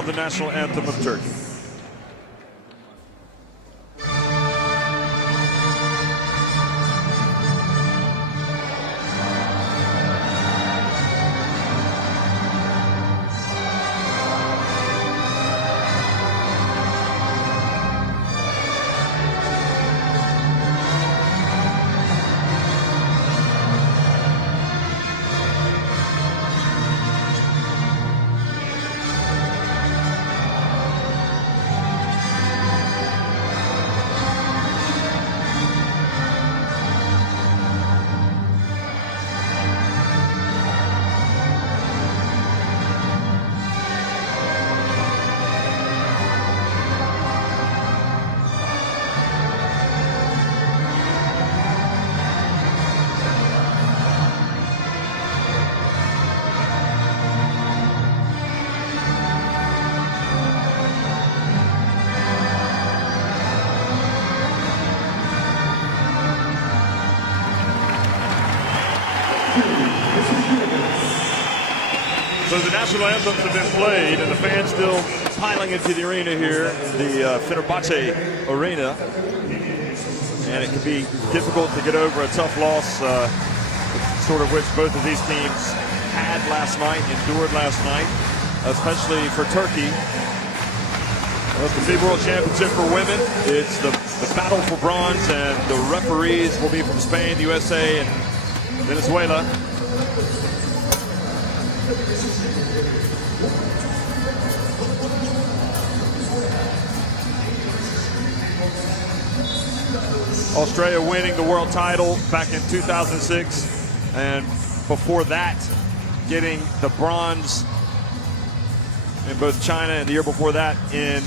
now the national anthem of Turkey. So the national anthems have been played, and the fans still piling into the arena here, the Fenerbahce Arena. And it can be difficult to get over a tough loss, sort of which both of these teams had last night, endured last night, especially for Turkey. Well, it's the FIBA World Championship for women. It's the battle for bronze, and the referees will be from Spain, the USA, and Venezuela. Australia winning the world title back in 2006, and before that getting the bronze in both China and the year before that in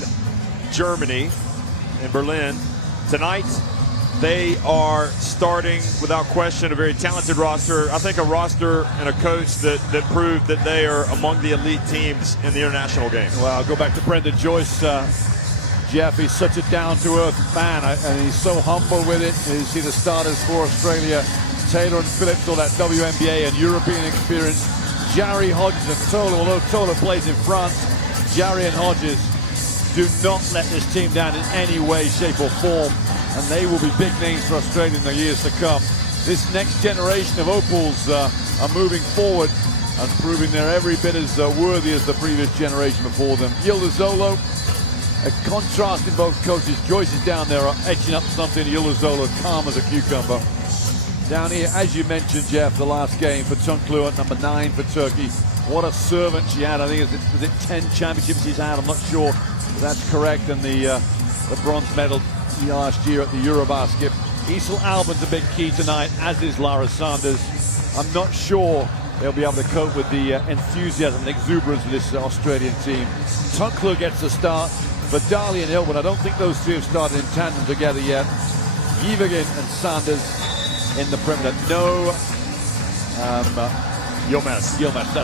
Germany, in Berlin. Tonight they are starting without question a very talented roster. I think a roster and a coach that proved that they are among the elite teams in the international game. Well, I'll go back to Brendan Joyce. Jeff, he's such a down-to-earth man, and he's so humble with it. You see the starters for Australia, Taylor and Phillips, all that WNBA and European experience. Jarry, Hodges, and Tola, although Tola plays in France, Jarry and Hodges do not let this team down in any way, shape, or form, and they will be big names for Australia in the years to come. This next generation of Opals are moving forward and proving they're every bit as worthy as the previous generation before them. Yıldızolo, a contrast in both coaches. Joyce is down there etching up something. Yıldızolo calm as a cucumber. Down here, as you mentioned, Jeff, the last game for Tunklu at number 9 for Turkey. What a servant she had. I think was it 10 championships she's had. I'm not sure if that's correct. And the bronze medal last year at the Eurobasket. Isel Albin's a big key tonight, as is Lara Sanders. I'm not sure they'll be able to cope with the enthusiasm and exuberance of this Australian team. Tunklu gets the start. Vidali and Ilwin, I don't think those two have started in tandem together yet. Yivagin and Sanders in the perimeter. No Yilmaz. Yilmaz.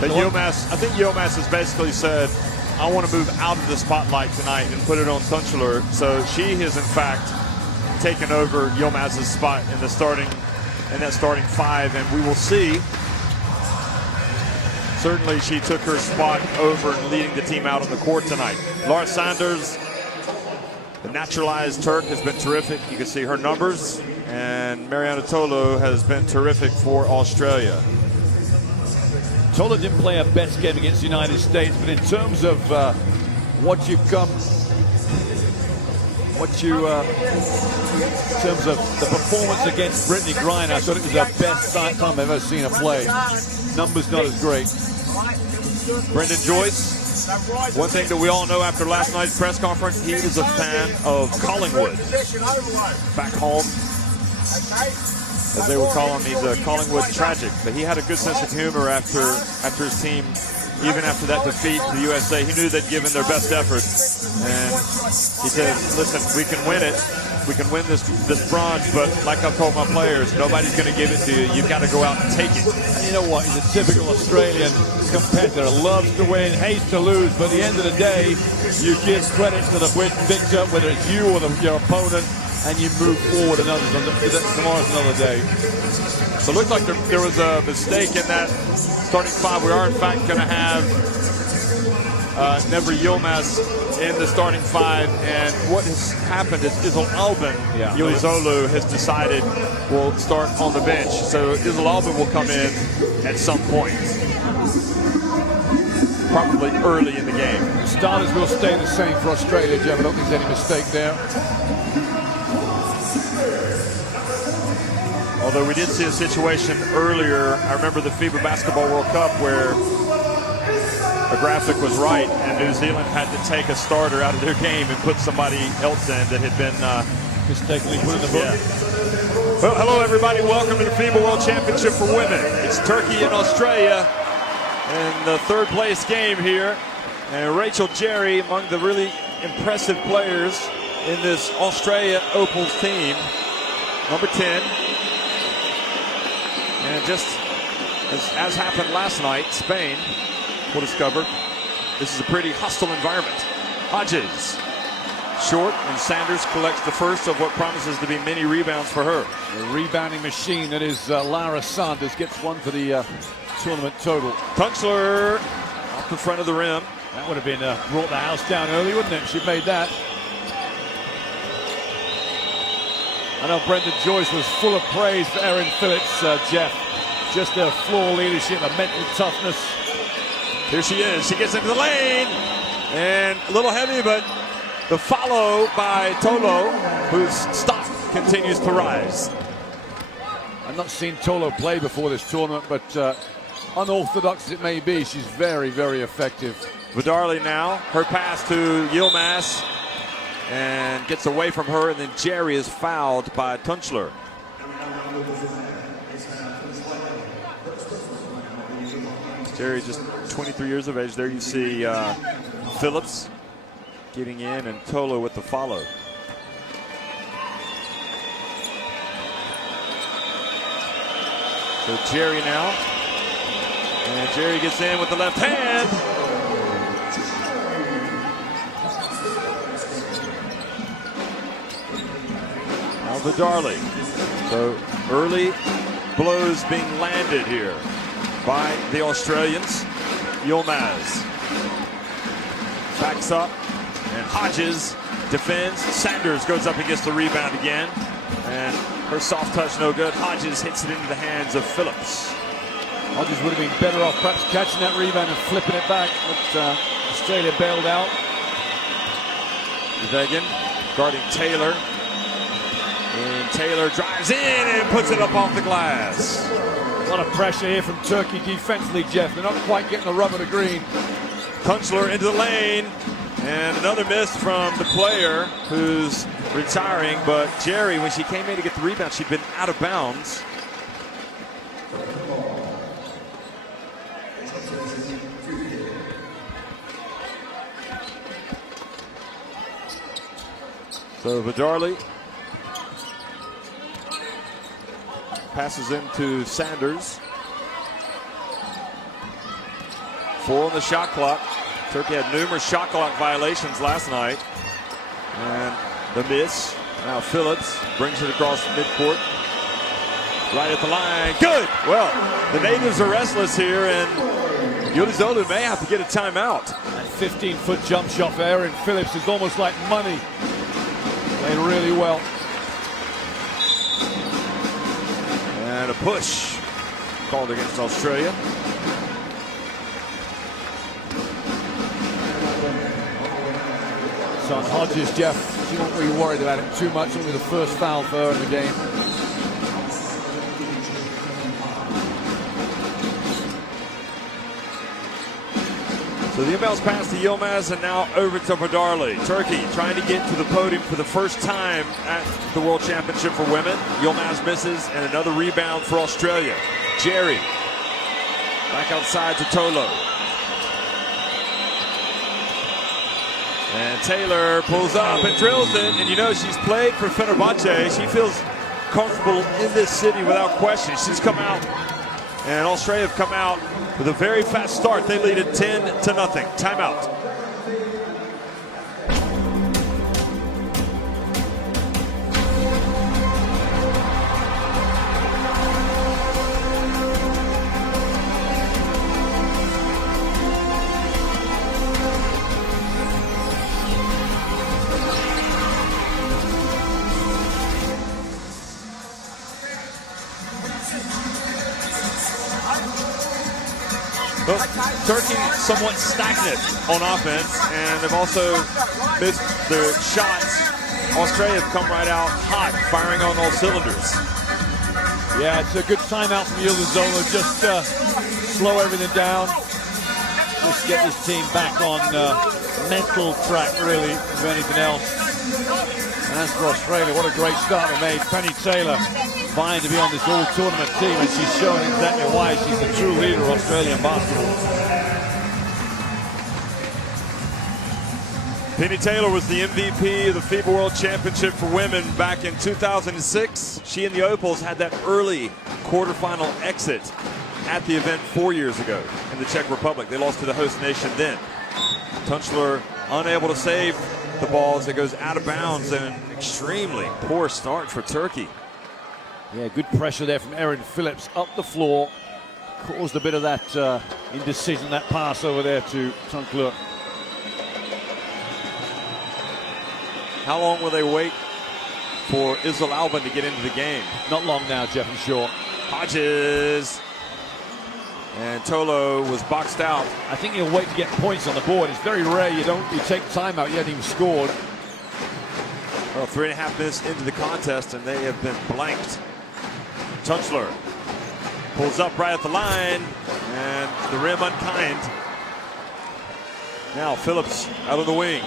I think Yilmaz has basically said, I want to move out of the spotlight tonight and put it on Tunçler. So she has in fact taken over Yilmaz's spot in that starting five, and we will see. Certainly she took her spot over and leading the team out on the court tonight. Lara Sanders, the naturalized Turk, has been terrific. You can see her numbers. And Mariana Tolo has been terrific for Australia. Tola didn't play her best game against the United States, but in terms of in terms of the performance against Brittany Griner, I thought it was her best time I've ever seen her play. Numbers not as great. Brendan Joyce, one thing that we all know after last night's press conference, he is a fan of Collingwood. Back home, as they would call him, he's a Collingwood tragic. But he had a good sense of humor after his team, even after that defeat to the USA. He knew they'd given their best effort. And he said, listen, we can win it. We can win this bronze, but like I've told my players, nobody's going to give it to you. You've got to go out and take it. And you know what? He's a typical Australian competitor. Loves to win, hates to lose, but at the end of the day, you give credit to the victor, whether it's you or your opponent, and you move forward. Tomorrow's another day. So it looks like there was a mistake in that starting five. We are in fact going to have, Never Yilmaz in the starting five. And what has happened is Isel Albin, Yulizolu, has decided will start on the bench. So Isel Albin will come in at some point, probably early in the game. The starters will stay the same for Australia, Jeff. I don't think there's any mistake there. Although we did see a situation earlier, I remember the FIBA Basketball World Cup where a graphic was right and New Zealand had to take a starter out of their game and put somebody else in that had been mistakenly put in the book. Yeah. Well, hello everybody, welcome to the FIBA World Championship for women. It's Turkey and Australia in the third place game here. And Rachel Jerry among the really impressive players in this Australia Opals team. Number 10. And just as happened last night, Spain will discover this is a pretty hostile environment. Hodges, short, and Sanders collects the first of what promises to be many rebounds for her. The rebounding machine that is Lara Sanders gets one for the tournament total. Tunchler off the front of the rim. That would have been brought the house down early, wouldn't it? She made that. I know Brenda Joyce was full of praise for Erin Phillips, Jeff. Just her floor leadership, her mental toughness. Here she is. She gets into the lane. And a little heavy, but the follow by Tolo, whose stock continues to rise. I've not seen Tolo play before this tournament, but unorthodox as it may be, she's very, very effective. Vidarli now, her pass to Yilmaz. And gets away from her, and then Jerry is fouled by Tunchler. Jerry just 23 years of age. There you see Phillips getting in and Tolo with the follow. So Jerry now. And Jerry gets in with the left hand. Vidarli. So early blows being landed here by the Australians. Yilmaz backs up and Hodges defends. Sanders goes up and gets the rebound again. And her soft touch no good. Hodges hits it into the hands of Phillips. Hodges would have been better off perhaps catching that rebound and flipping it back, but Australia bailed out. Vegan guarding Taylor. And Taylor drives in and puts it up off the glass. A lot of pressure here from Turkey defensively, Jeff. They're not quite getting the rub of the green. Tunchler into the lane. And another miss from the player who's retiring. But Jerry, when she came in to get the rebound, she'd been out of bounds. So Vidarli passes into Sanders. 4 on the shot clock. Turkey had numerous shot clock violations last night. And the miss. Now Phillips brings it across midcourt. Right at the line. Good! Well, the natives are restless here, and Yulizolu may have to get a timeout. That 15-foot jump shot for Erin Phillips is almost like money. Played really well. And a push called against Australia. Son Hodges, Jeff, she won't be worried about it too much. Only the first foul for her in the game. So the inbounds pass to Yilmaz and now over to Vidarli. Turkey trying to get to the podium for the first time at the World Championship for women. Yilmaz misses and another rebound for Australia. Jerry back outside to Tolo. And Taylor pulls up and drills it. And you know, she's played for Fenerbahce. She feels comfortable in this city without question. She's come out, and Australia have come out with a very fast start. They lead it 10-0. Timeout. Turkey somewhat stagnant on offense, and they've also missed their shots. Australia have come right out hot, firing on all cylinders. Yeah, it's a good timeout from Yildizola. Just slow everything down. Just get this team back on mental track, really, if anything else. And as for Australia, what a great start they made. Penny Taylor vying to be on this all-tournament team, and she's showing exactly why she's the true leader of Australian basketball. Penny Taylor was the MVP of the FIBA World Championship for women back in 2006. She and the Opals had that early quarterfinal exit at the event 4 years ago in the Czech Republic. They lost to the host nation then. Tunchler unable to save the ball as it goes out of bounds, and an extremely poor start for Turkey. Yeah, good pressure there from Erin Phillips up the floor. Caused a bit of that indecision, that pass over there to Tunchler. How long will they wait for Isla Alban to get into the game? Not long now, Jeff, I'm sure. Hodges. And Tolo was boxed out. I think he'll wait to get points on the board. It's very rare you take time out. You haven't even scored. Well, 3.5 minutes into the contest, and they have been blanked. Tunchler pulls up right at the line, and the rim unkind. Now Phillips out of the wing.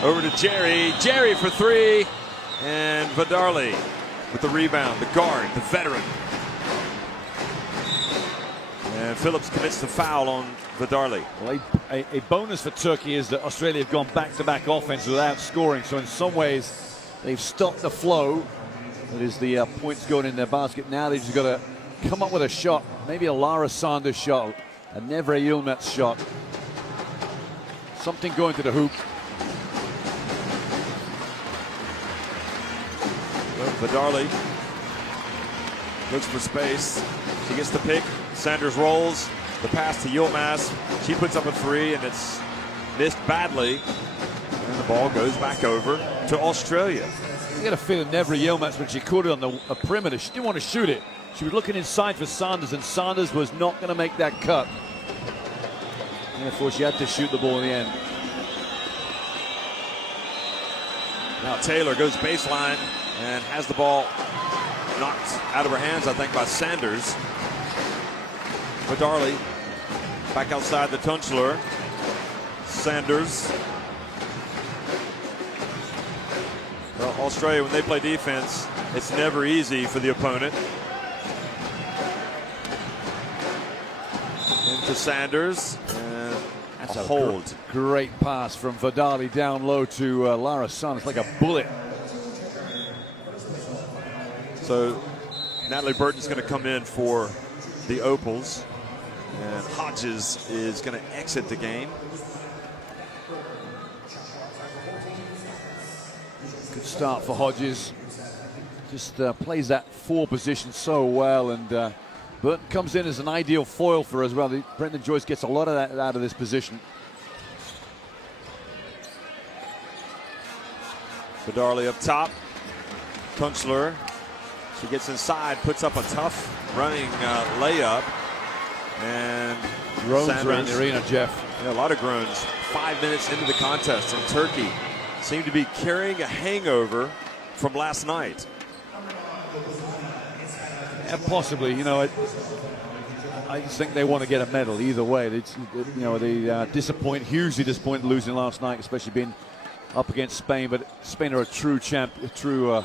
Over to Jerry. Jerry for three. And Vadarli with the rebound. The guard, the veteran. And Phillips commits the foul on Vadarli. Well, a bonus for Turkey is that Australia have gone back-to-back offense without scoring. So in some ways, they've stopped the flow. That is the points going in their basket. Now they've just got to come up with a shot. Maybe a Lara Sanders shot. A Nevre Yilmaz shot. Something going to the hoop. Vadarli looks for space. She gets the pick. Sanders rolls. The pass to Yilmaz. She puts up a three, and it's missed badly. And the ball goes back over to Australia. You got a feeling Nevre Yilmaz, when she caught it on the perimeter, she didn't want to shoot it. She was looking inside for Sanders, and Sanders was not going to make that cut. And therefore, she had to shoot the ball in the end. Now Taylor goes baseline and has the ball knocked out of her hands, I think, by Sanders. Vadarli back outside the Tunchler. Sanders. Well, Australia, when they play defense, it's never easy for the opponent. Into Sanders, and that's a hold. Great pass from Vadarli down low to Lara Sanders, like a bullet. So Natalie Burton's going to come in for the Opals, and Hodges is going to exit the game. Good start for Hodges. Just plays that four position so well, and Burton comes in as an ideal foil for her as well. Brendan Joyce gets a lot of that out of this position. Vadarli up top. Tunchler. She gets inside, puts up a tough running layup. And groans Sanders around the arena, Jeff. Yeah, a lot of groans. 5 minutes into the contest, and Turkey seemed to be carrying a hangover from last night. Yeah, possibly. You know, I just think they want to get a medal either way. They hugely disappointed losing last night, especially being up against Spain. But Spain are a true champ, a true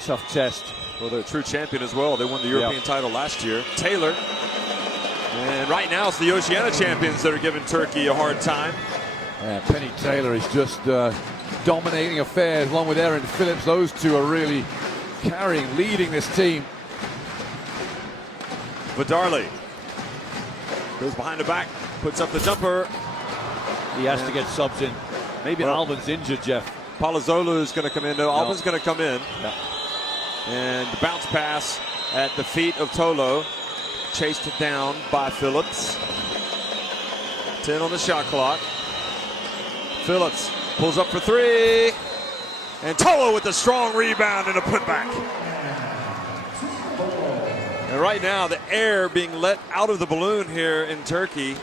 tough test. Well, they're a true champion as well. They won the European title last year. Taylor. And right now it's the Oceania champions that are giving Turkey a hard time. Yeah, Penny Taylor is just dominating affairs along with Erin Phillips. Those two are really leading this team. Vadarli goes behind the back, puts up the jumper. He has to get subs in. Maybe Alban's injured, Jeff. Palazzolo is going to come in. No, Alban's going to come in. Yeah. And the bounce pass at the feet of Tolo. Chased it down by Phillips. 10 on the shot clock. Phillips pulls up for three. And Tolo with a strong rebound and a putback. And right now, the air being let out of the balloon here in Turkey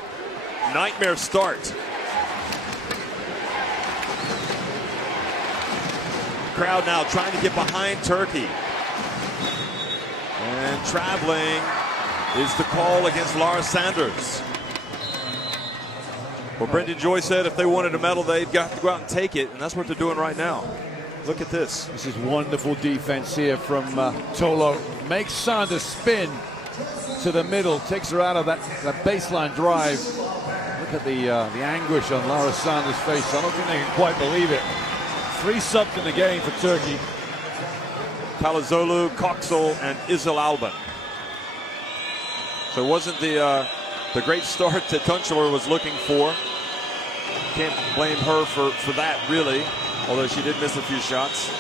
nightmare start. Crowd now trying to get behind Turkey. And traveling is the call against Laura Sanders. Well, Brendan Joy said if they wanted a medal, they'd got to go out and take it, and that's what they're doing right now. Look at this. This is wonderful defense here from Tolo. Makes Sanders spin to the middle, takes her out of that baseline drive. Look at the anguish on Laura Sanders' face. I don't think they can quite believe it. 3 subs in the game for Turkey. Palazzolo, Coxel, and Isel Alban. So it wasn't the great start that Tuncheler was looking for. Can't blame her for that, really, although she did miss a few shots.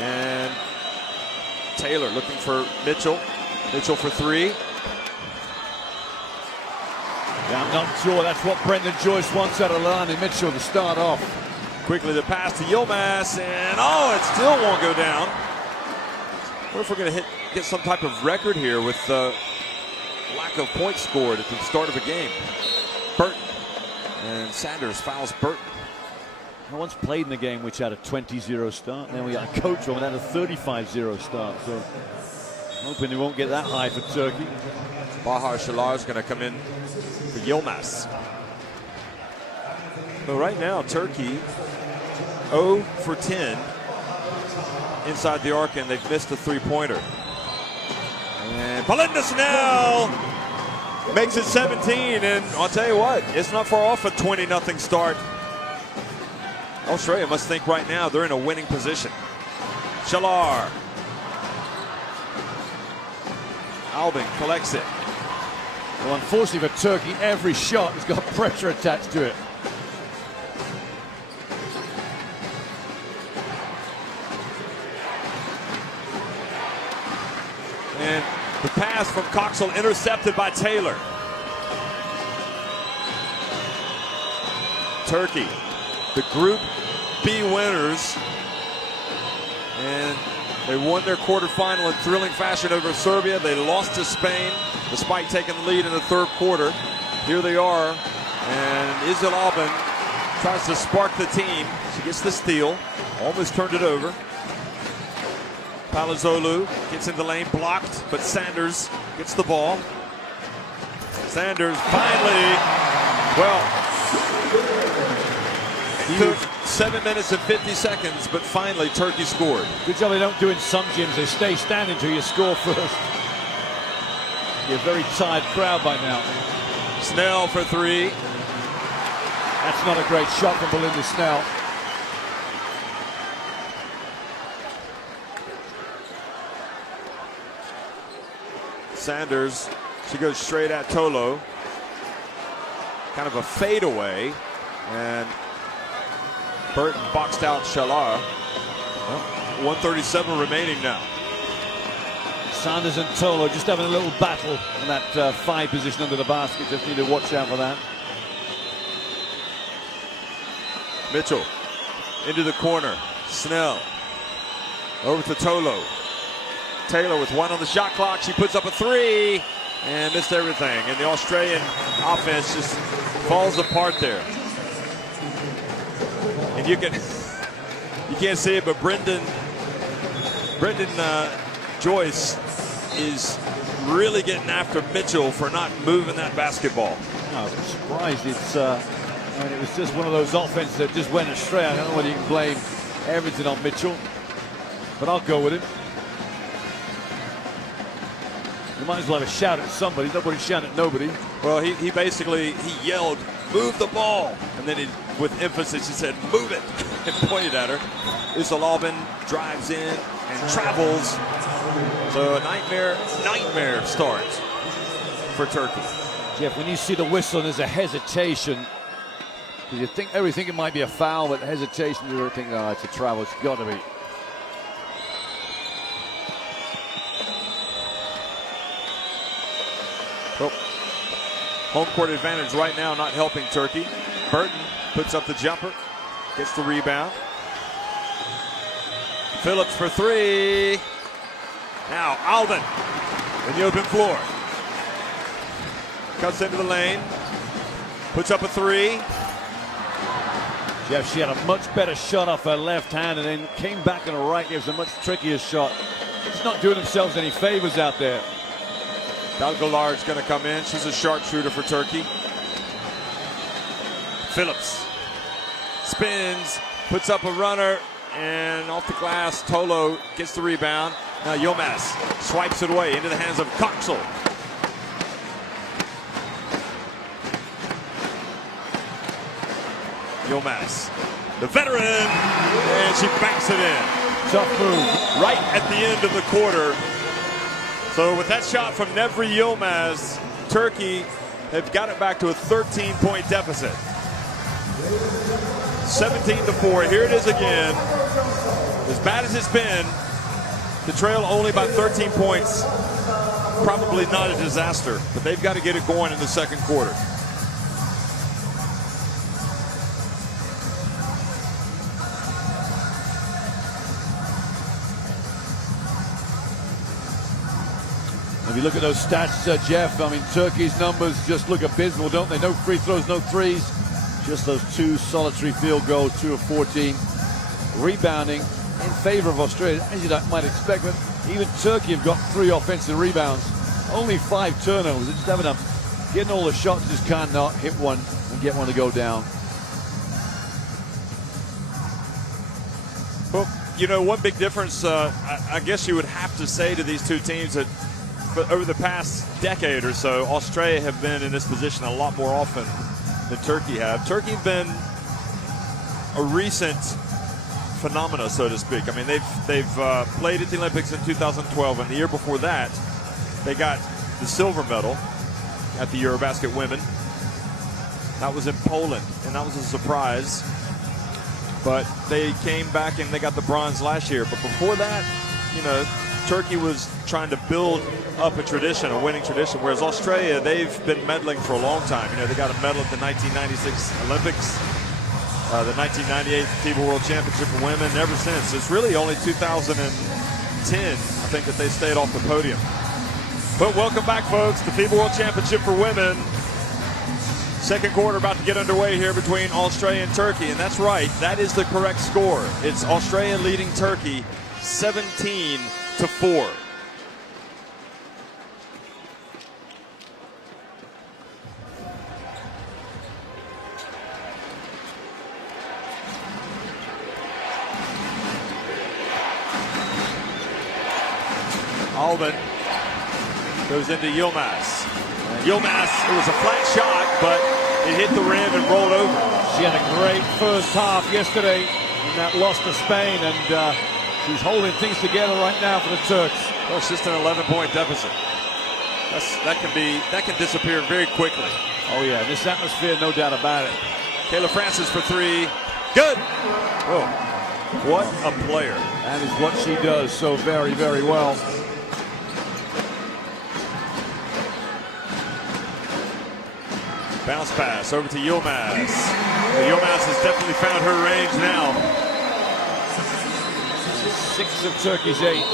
And Taylor looking for Mitchell. Mitchell for 3. Yeah, I'm not sure that's what Brendan Joyce wants out of Lani Mitchell to start off. Quickly the pass to Yilmaz, and it still won't go down. What if we're going to get some type of record here with lack of points scored at the start of a game? Burton, and Sanders fouls Burton. I once played in a game which had a 20-0 start, and then we got a coach one that had a 35-0 start. So hoping they won't get that high for Turkey. Bahar Shalar is going to come in for Yilmaz. But right now, Turkey 0 for 10 inside the arc, and they've missed a 3-pointer. And Palindas now makes it 17, and I'll tell you what, it's not far off a 20-0 start. Australia must think right now they're in a winning position. Shalar. Albin collects it. Well, unfortunately for Turkey, every shot has got pressure attached to it. And the pass from Coxel intercepted by Taylor. Turkey, the Group B winners, and they won their quarterfinal in thrilling fashion over Serbia. They lost to Spain despite taking the lead in the 3rd quarter. Here they are, and Isel Alban tries to spark the team. She gets the steal, almost turned it over. Palazzolo gets in the lane, blocked, but Sanders gets the ball. Sanders finally, it took 7 minutes and 50 seconds, but finally Turkey scored. Good job they don't do in some gyms. They stay standing until you score first. You're a very tired crowd by now. Snell for 3. That's not a great shot from Belinda Snell. Sanders, she goes straight at Tolo. Kind of a fadeaway, and Burton boxed out Shalar. 1:37 remaining now. Sanders and Tolo just having a little battle in that 5 position under the basket. Just need to watch out for that. Mitchell into the corner. Snell over to Tolo. Taylor with 1 on the shot clock. She puts up a 3 and missed everything. And the Australian offense just falls apart there. And you can't see it, but Brendan Joyce is really getting after Mitchell for not moving that basketball. No, I'm surprised. It was just one of those offenses that just went astray. I don't know whether you can blame everything on Mitchell, but I'll go with him. You might as well have a shout at somebody. Nobody shouted at nobody. Well, he basically yelled, "Move the ball," and then with emphasis he said, "Move it," and pointed at her. Isel Alban drives in and travels. So a nightmare start for Turkey. Jeff, when you see the whistle, there's a hesitation. Because you think everything it might be a foul, but hesitation, you think, oh, it's a travel. It's got to be. Well, home court advantage right now not helping Turkey. Burton puts up the jumper, gets the rebound. Phillips for 3. Now Alban in the open floor. Cuts into the lane. puts up a three. Jeff, she had a much better shot off her left hand and then came back on her right. Gives a much trickier shot. It's not doing themselves any favors out there. Dalgalard's going to come in. She's a sharpshooter for Turkey. Phillips spins, puts up a runner, and off the glass, Tolo gets the rebound. Now Yilmaz swipes it away into the hands of Coxel. Yilmaz, the veteran, and she banks it in. Tough move. Right at the end of the quarter. So with that shot from Nevri Yilmaz, Turkey have got it back to a 13-point deficit. 17-4. Here it is again. As bad as it's been, to trail only by 13 points, probably not a disaster, but they've got to get it going in the second quarter. If you look at those stats, Jeff, I mean, Turkey's numbers just look abysmal, don't they? No free throws, no threes. Just those 2 solitary field goals, 2 of 14. Rebounding in favor of Australia, as you might expect. But even Turkey have got 3 offensive rebounds. Only 5 turnovers. They're just having a, getting all the shots, just cannot hit one and get one to go down. Well, you know, one big difference, I guess you would have to say to these two teams that over the past decade or so, Australia have been in this position a lot more often than Turkey have. Turkey have been a recent phenomena, so to speak. I mean, they've played at the Olympics in 2012, and the year before that, they got the silver medal at the Eurobasket Women. That was in Poland, and that was a surprise. But they came back and they got the bronze last year. But before that, you know, Turkey was trying to build up a tradition, a winning tradition, whereas Australia, they've been medaling for a long time. You know, they got a medal at the 1996 Olympics, the 1998 FIBA World Championship for women. Ever since, it's really only 2010, I think, that they stayed off the podium. But welcome back, folks, the FIBA World Championship for women. Second quarter about to get underway here between Australia and Turkey, and that's right, that is the correct score. It's Australia leading Turkey 17-4. Alban goes into Yilmaz. Yilmaz, it was a flat shot, but it hit the rim and rolled over. She had a great first half yesterday in that loss to Spain, and she's holding things together right now for the Turks. Well, it's just an 11-point deficit. That can disappear very quickly. Oh yeah, this atmosphere, no doubt about it. Kayla Francis for three. Good. Oh, what a player. That is what she does so very, very well. Bounce pass over to Yilmaz. Yilmaz has definitely found her range now. 6 of Turkey's 8.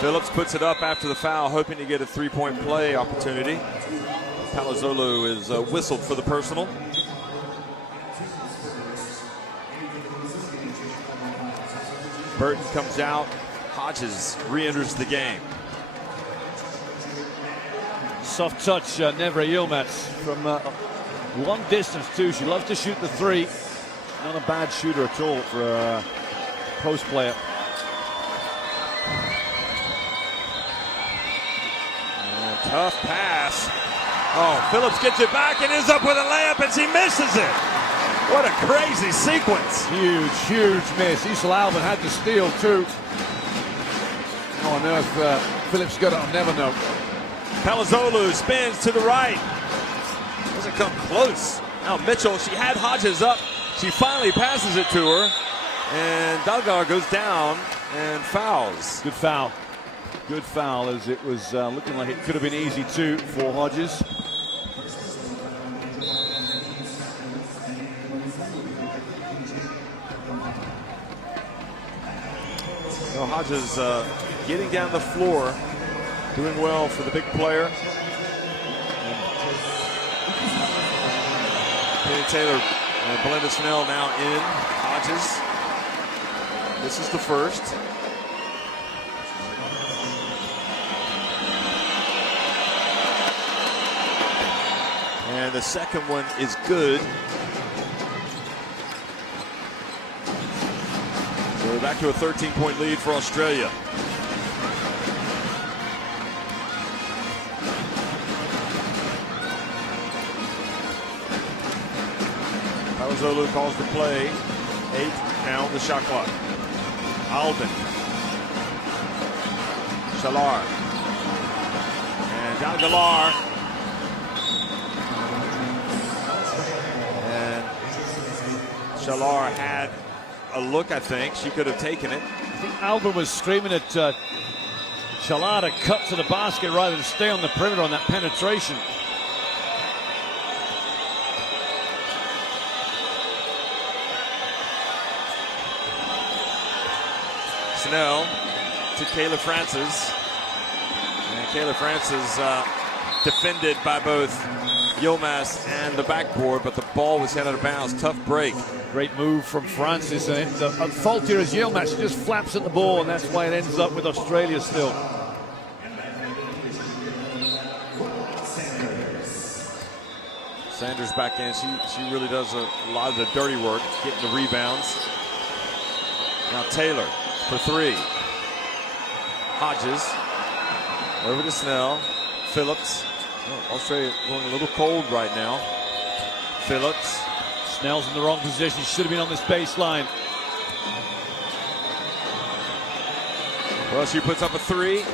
Phillips puts it up after the foul, hoping to get a three-point play opportunity. Palazzolo is whistled for the personal. Burton comes out. Hodges re-enters the game. Soft touch, Nevri Yilmaz from long distance too. She loves to shoot the three. Not a bad shooter at all for a post player. And tough pass. Oh, Phillips gets it back and ends up with a layup, and she misses it. What a crazy sequence. Huge, huge miss. Isla Alban had to steal too. How on earth Phillips got it, I'll never know. Palazzolo spins to the right. Doesn't come close. Now Mitchell, she had Hodges up. She finally passes it to her. And Dalgar goes down and fouls. Good foul. Good foul, as it was looking like it could have been easy too for Hodges. So Hodges getting down the floor. Doing well for the big player. Taylor and Belinda Snell now in. Hodges. This is the first. And the second one is good. So we're back to a 13-point lead for Australia. Palazzolo calls the play. 8 now the shot clock. Albin. Shalar. And down Galar. And Shalar had a look, I think. She could have taken it. I think Albin was screaming at Shalar to cut to the basket rather than stay on the perimeter on that penetration. Snell to Kayla Francis. And Kayla Francis defended by both Yilmaz and the backboard, but the ball was headed out of bounds. Tough break. Great move from Francis. And the fault here is Yilmaz. She just flaps at the ball, and that's why it ends up with Australia still. Sanders back in. She really does a lot of the dirty work, getting the rebounds. Now Taylor for 3. Hodges over to Snell. Phillips. Oh, Australia going a little cold right now. Phillips. Snell's in the wrong position. She should have been on this baseline. Well, she puts up a 3.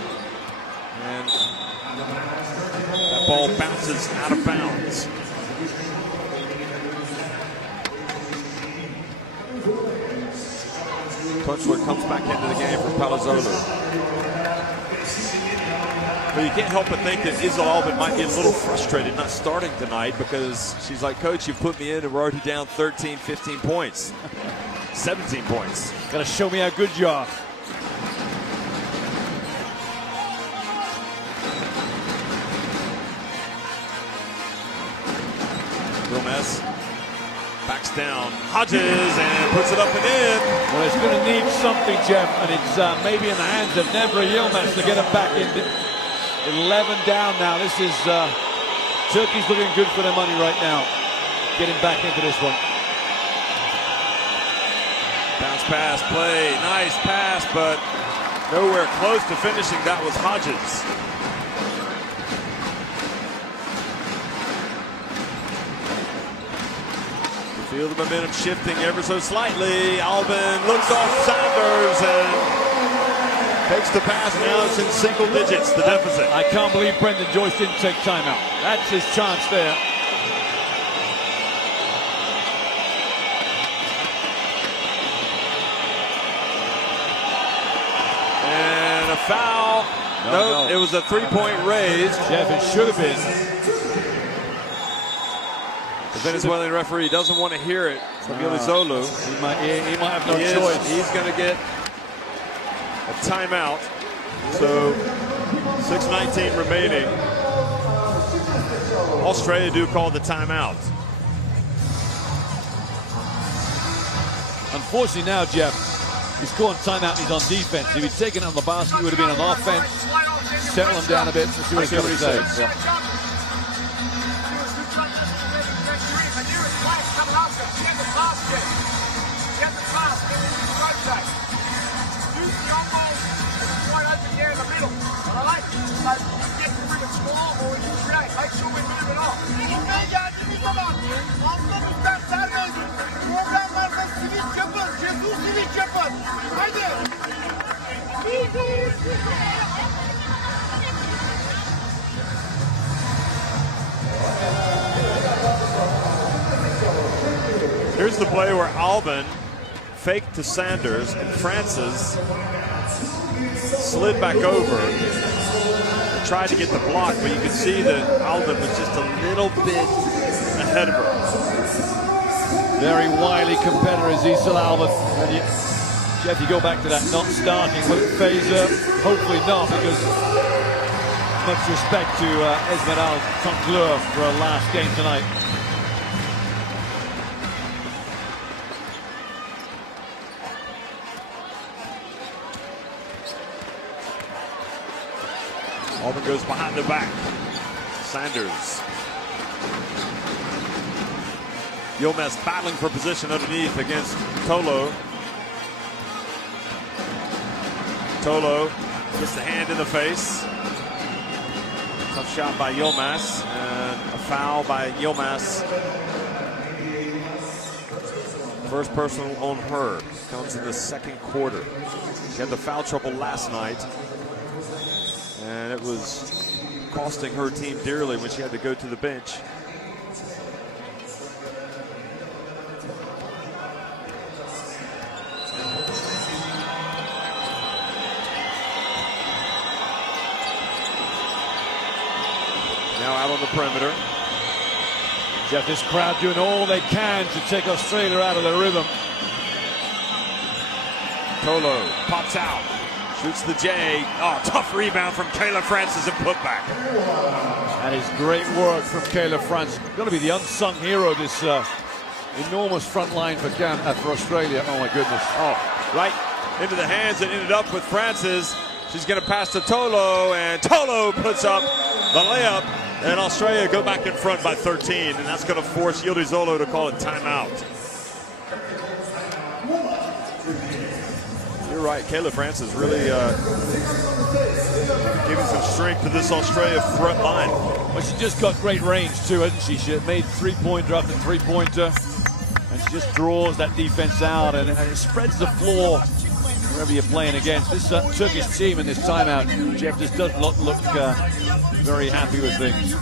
And that ball bounces out of bounds. Kunstler comes back into the game for Palazzolo. But you can't help but think that Isla Albin might be a little frustrated not starting tonight, because she's like, Coach, you put me in and we're already down 13, 15 points. 17 points. Got to show me how good you are. Gomez backs down. Hodges and puts it up and in. Well, it's going to need something, Jeff, and it's maybe in the hands of Nebra Yilmaz to get it back in. 11 down now. This is Turkey's looking good for their money right now. Getting back into this one. Bounce pass play. Nice pass, but nowhere close to finishing. That was Hodges. Feel the momentum shifting ever so slightly. Albin looks off Sanders and takes the pass. Now it's in single digits, the deficit. I can't believe Brendan Joyce didn't take timeout. That's his chance there. And a foul. No. It was a 3-point raise. Jeff, it should have been. The Venezuelan referee doesn't want to hear it from Palazzolo. He might have no choice. He's going to get a timeout. So 6:19 remaining. Australia do call the timeout. Unfortunately now, Jeff, he's calling timeout and he's on defense. If he'd taken it on the basket, he would have been on offense. Settle him down a bit and see what he says. Yeah. Here's the play where Albin faked to Sanders and Francis slid back over and tried to get the block, but you could see that Albin was just a little bit ahead of her. Very wily competitor is Isla Albin. And Jeff, you go back to that not starting. Will it phase her? Hopefully not, because much respect to Esmeralda Tongleur for her last game tonight. Auburn goes behind the back. Sanders. Yilmaz battling for position underneath against Tolo. Tolo gets the hand in the face. Tough shot by Yilmaz, and a foul by Yilmaz. First personal on her comes in the second quarter. She had the foul trouble last night, and it was costing her team dearly when she had to go to the bench. Now out on the perimeter. Jeff, this crowd doing all they can to take Australia out of the rhythm. Tolo pops out, shoots the J. Oh, tough rebound from Kayla Francis and put back. That is great work from Kayla Francis. Going to be the unsung hero, this enormous front line for Australia. Oh my goodness. Oh, right into the hands that ended up with Francis. She's going to pass to Tolo, and Tolo puts up the layup. And Australia go back in front by 13, and that's going to force Yildiz Zolo to call it timeout. You're right, Kayla Francis really giving some strength to this Australia front line. Well, she just got great range too, hasn't she? She made three-pointer after three-pointer, and she just draws that defense out, and it spreads the floor wherever you're playing against. This Turkish team in this timeout, Jeff, just does not look very happy with things.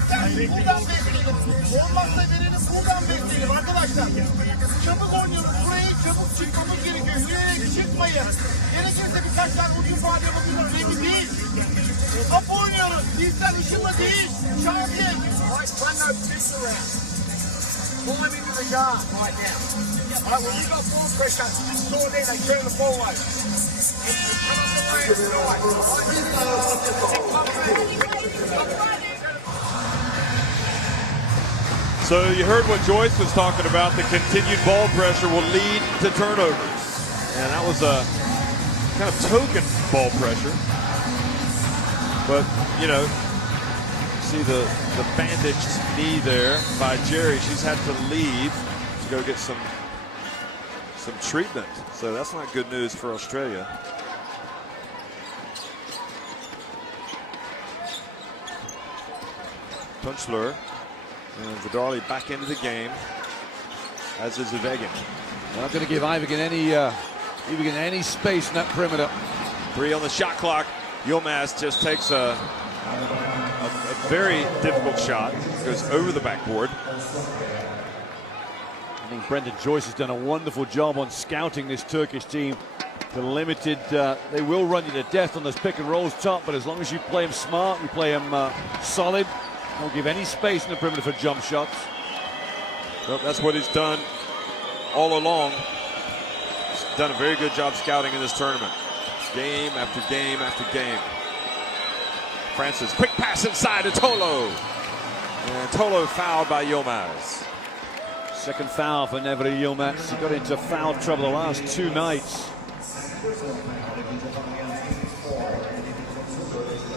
Pulling into the guard right now. All right, when you got ball pressure, so they turn the ball over. So you heard what Joyce was talking about. The continued ball pressure will lead to turnovers. And that was a kind of token ball pressure. But, you know, see the bandaged knee there by Jerry. She's had to leave to go get some treatment. So that's not good news for Australia. Tunchler and Vidarli back into the game, as is Ivegan. They're not going to give Ivegan any space in that perimeter. 3 on the shot clock. Yilmaz just takes a very difficult shot. Goes over the backboard. I think Brendan Joyce has done a wonderful job on scouting this Turkish team. The limited, they will run you to death on those pick and rolls top, but as long as you play them smart, you play them solid, don't give any space in the perimeter for jump shots. Well, that's what he's done all along. He's done a very good job scouting in this tournament. Game after game after game. Francis, quick pass inside to Tolo. And Tolo fouled by Yilmaz. Second foul for Nevri Yilmaz. He got into foul trouble the last 2 nights.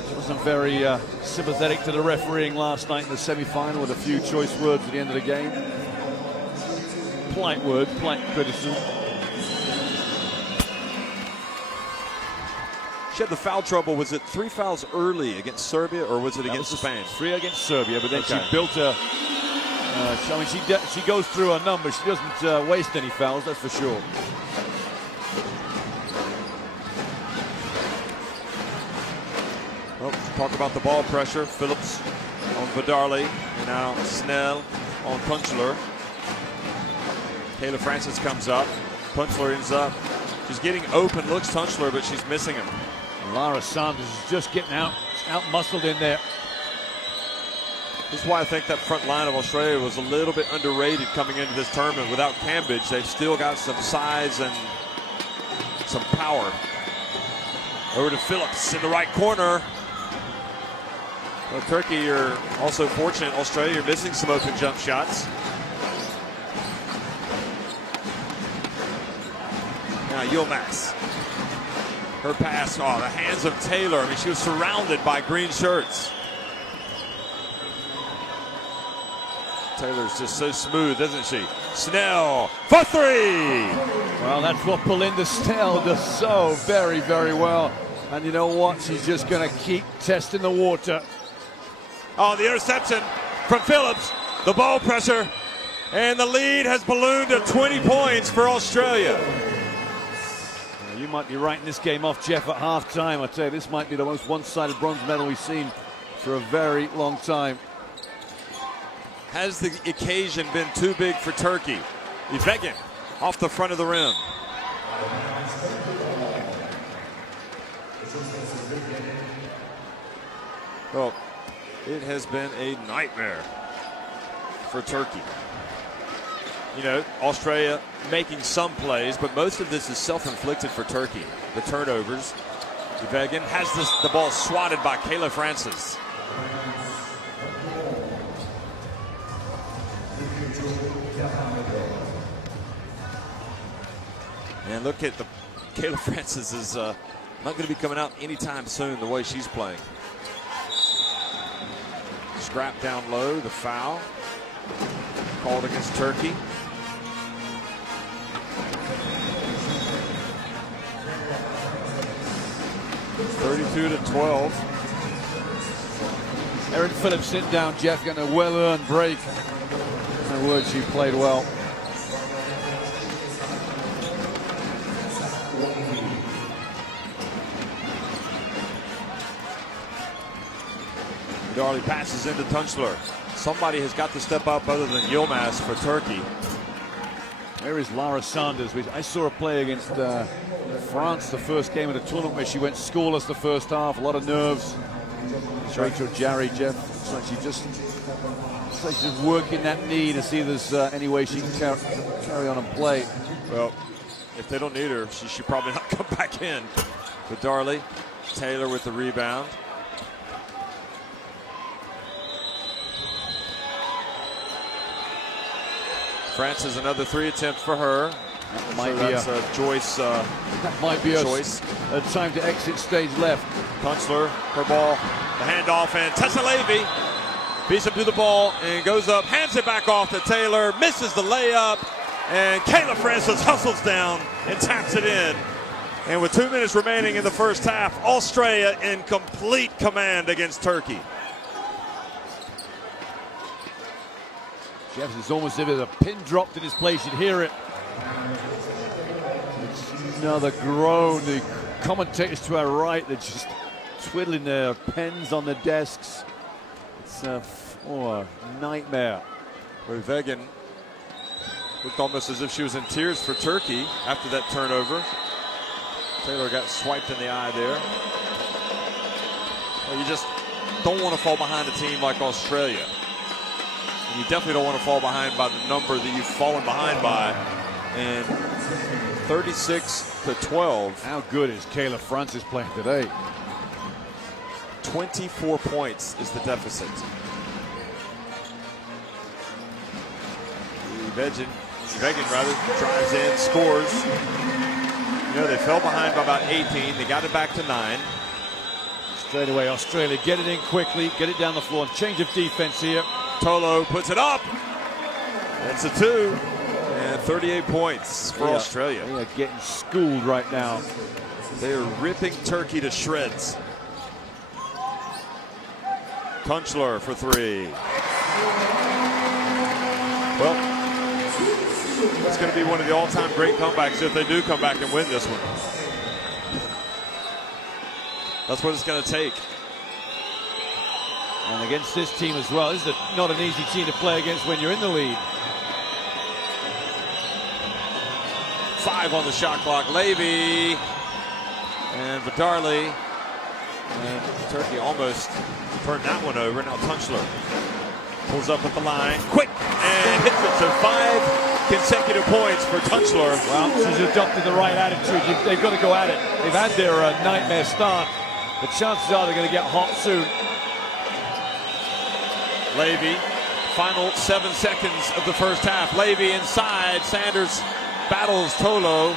He wasn't very sympathetic to the refereeing last night in the semi-final with a few choice words at the end of the game. Polite word, polite criticism. She had the foul trouble. Was it 3 fouls early against Serbia, or was it against Spain? 3 against Serbia, but then she built a. I mean, she goes through her numbers. She doesn't waste any fouls, that's for sure. Well, talk about the ball pressure. Phillips on Vidarli, and now Snell on Tunchler. Kayla Francis comes up. Tunchler ends up. She's getting open, looks Tunchler, but she's missing him. Lara Sanders is just getting out muscled in there. This is why I think that front line of Australia was a little bit underrated coming into this tournament. Without Cambridge, they've still got some size and some power. Over to Phillips in the right corner. Well, Turkey, you're also fortunate. Australia, you're missing some open jump shots. Now Yilmaz. Her pass, oh, the hands of Taylor. I mean, she was surrounded by green shirts. Taylor's just so smooth, isn't she? Snell for three. Well, that's what Belinda Snell does so very, very well. And you know what? She's just going to keep testing the water. Oh, the interception from Phillips. The ball pressure. And the lead has ballooned to 20 points for Australia. You might be writing this game off, Jeff, at halftime. I tell you, this might be the most one-sided bronze medal we've seen for a very long time. Has the occasion been too big for Turkey? Ivegin off the front of the rim. Well, it has been a nightmare for Turkey. You know, Australia making some plays, but most of this is self-inflicted for Turkey. The turnovers. Ivegin has the ball swatted by Kayla Francis. And look at Kayla Francis is not going to be coming out anytime soon the way she's playing. Scrap down low, the foul called against Turkey. (32-12). Erin Phillips sitting down, Jeff, getting a well-earned break. In other words, she played well. Darley passes into Tunchler. Somebody has got to step up other than Yilmaz for Turkey. There is Lara Sanders. I saw her play against France the first game of the tournament where she went scoreless the first half. A lot of nerves. Rachel Jarry, Jeff. Looks like she's just working that knee to see if there's any way she can carry on and play. Well, if they don't need her, she should probably not come back in. But Darley, Taylor with the rebound. Francis, another three attempt for her. That might so be that's a Joyce that might be choice. A time to exit stage left. Tunchler, her ball, the handoff, and Tessa Levy beats him to the ball and goes up, hands it back off to Taylor, misses the layup, and Kayla Francis hustles down and taps it in. And with 2 minutes remaining in the first half, Australia in complete command against Turkey. Jeff, it's almost as if a pin dropped in his place. You'd hear it. It's another groan. The commentators to our right, they're just twiddling their pens on the desks. It's a nightmare. Ivegin looked almost as if she was in tears for Turkey after that turnover. Taylor got swiped in the eye there. Well, you just don't want to fall behind a team like Australia. And you definitely don't want to fall behind by the number that you've fallen behind by. And 36-12. How good is Kayla Francis playing today? 24 points is the deficit. Ivegin drives in, scores. You know, they fell behind by about 18. They got it back to 9. Straight away, Australia get it in quickly, get it down the floor. Change of defense here. Tolo puts it up. That's a 2. And 38 points for Australia. They are getting schooled right now. They are ripping Turkey to shreds. Tunchler for 3. Well, it's going to be one of the all-time great comebacks if they do come back and win this one. That's what it's going to take. And against this team as well, this is not an easy team to play against when you're in the lead. 5 on the shot clock. Levy and Vidarli. And Turkey almost turned that one over. Now Tunchler pulls up at the line. Quick! And hits it. So 5 consecutive points for Tunchler. Well, she's adopted the right attitude. They've got to go at it. They've had their nightmare start. The chances are they're going to get hot soon. Levy, final 7 seconds of the first half. Levy inside. Sanders battles Tolo.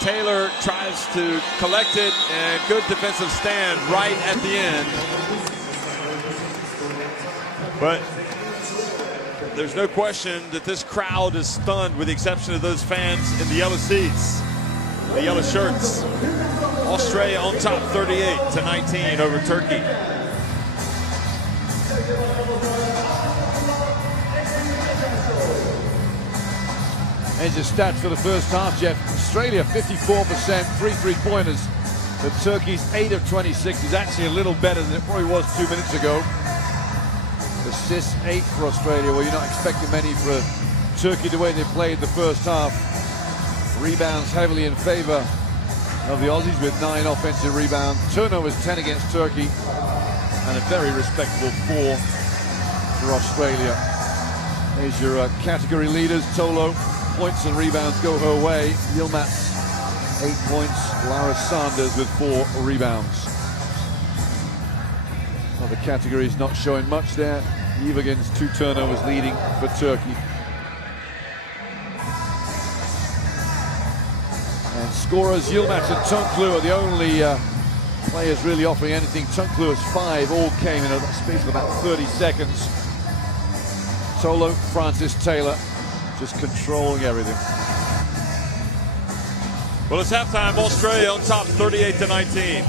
Taylor tries to collect it, and good defensive stand right at the end. But there's no question that this crowd is stunned, with the exception of those fans in the yellow seats, the yellow shirts. Australia on top 38-19 over Turkey. Here's your stats for the first half, Jeff. Australia 54%, 3 3-pointers. But Turkey's 8 of 26 is actually a little better than it probably was 2 minutes ago. Assists 8 for Australia. Well, you're not expecting many for Turkey the way they played the first half. Rebounds heavily in favor of the Aussies with 9 offensive rebounds. Turnovers 10 against Turkey, and a very respectable 4 for Australia. Here's your category leaders. Tolo, points and rebounds go her way. Yilmaz, 8 points. Lara Sanders with 4 rebounds. Other categories not showing much there. Yilmaz 2 turnovers leading for Turkey. And scorers, Yilmaz and Tunklu are the only players really offering anything. Tunklu has 5, all came in a space of about 30 seconds. Tolo, Francis, Taylor, just controlling everything. Well, it's halftime. Australia on top 38-19.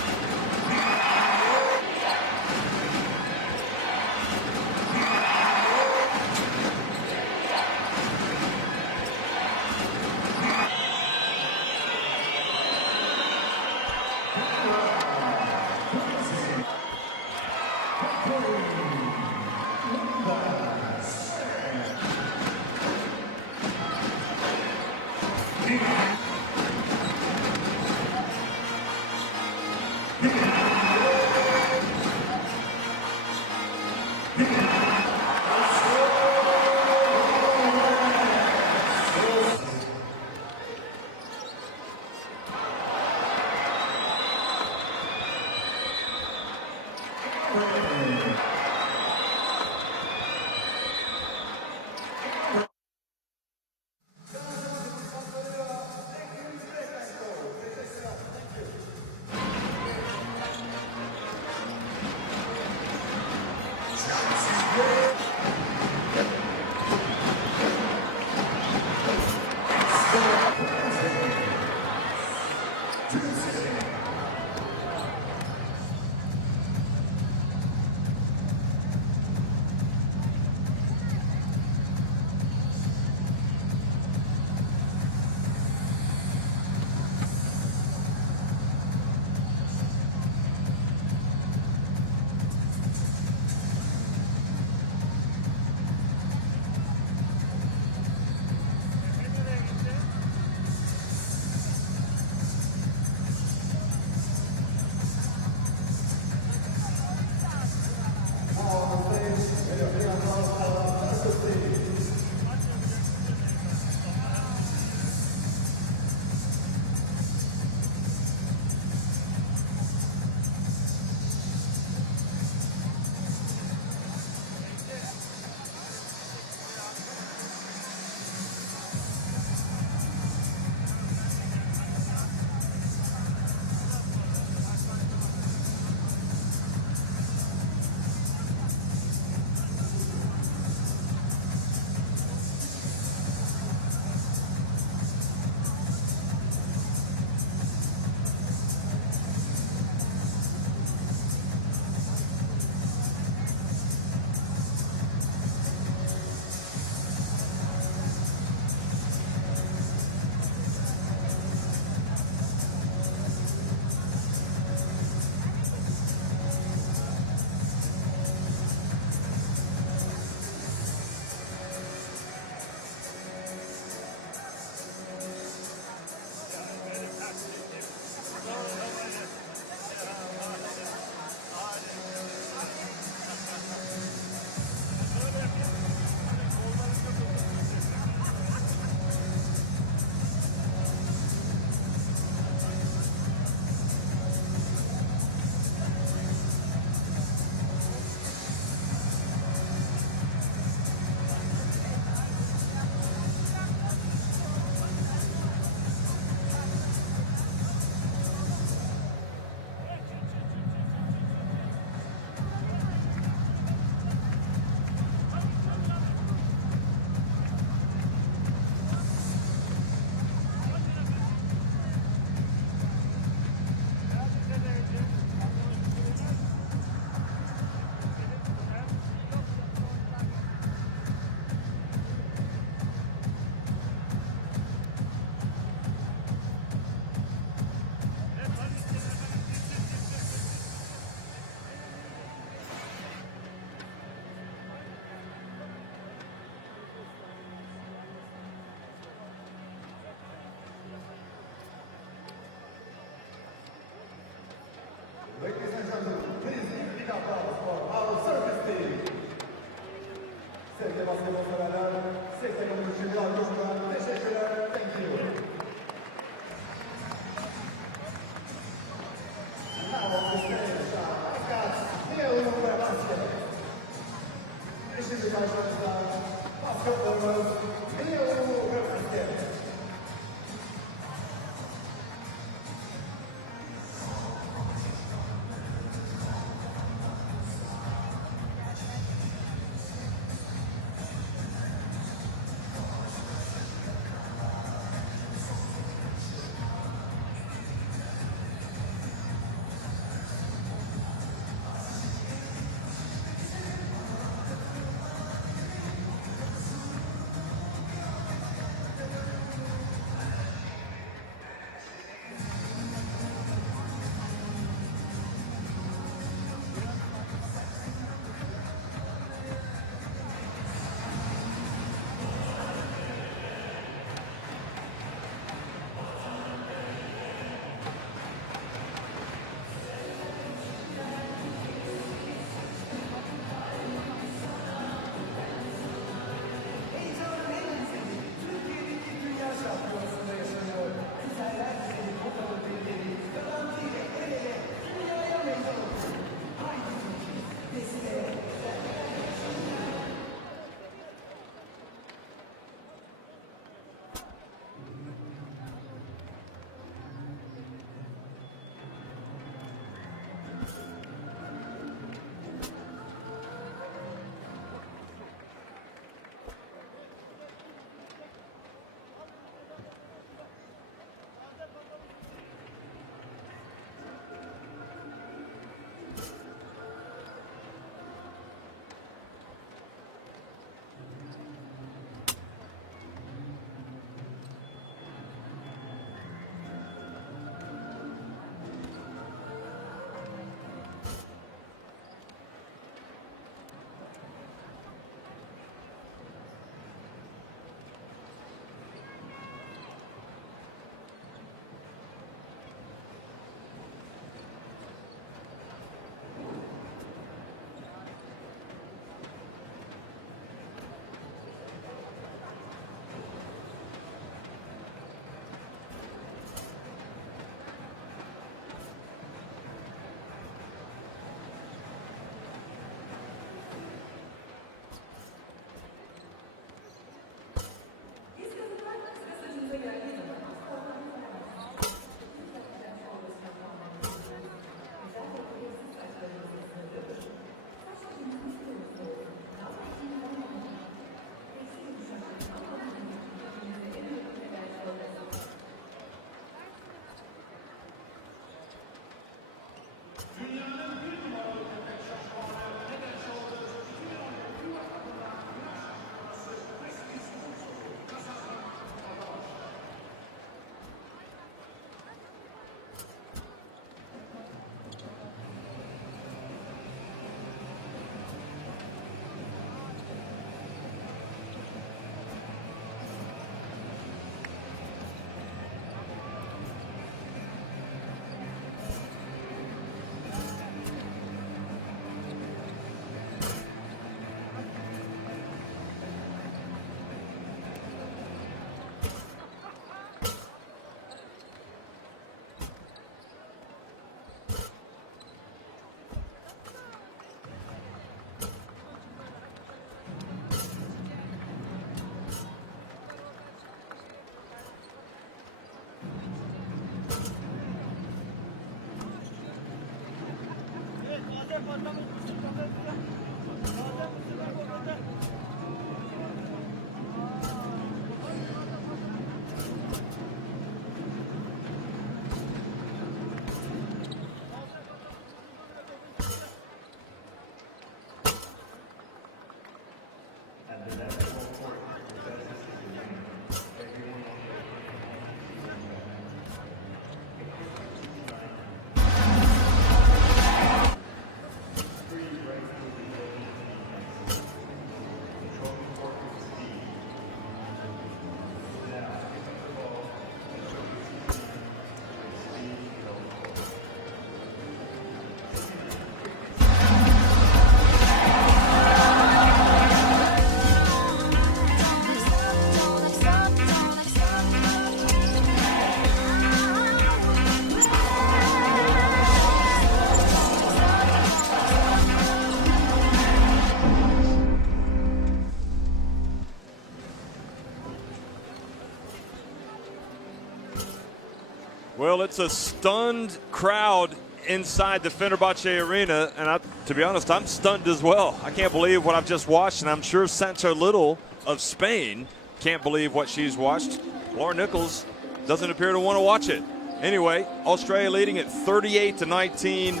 Well, it's a stunned crowd inside the Fenerbahce Arena, and to be honest, I'm stunned as well. I can't believe what I've just watched, and I'm sure Sancho Little of Spain can't believe what she's watched. Laura Nichols doesn't appear to want to watch it. Anyway, Australia leading at 38-19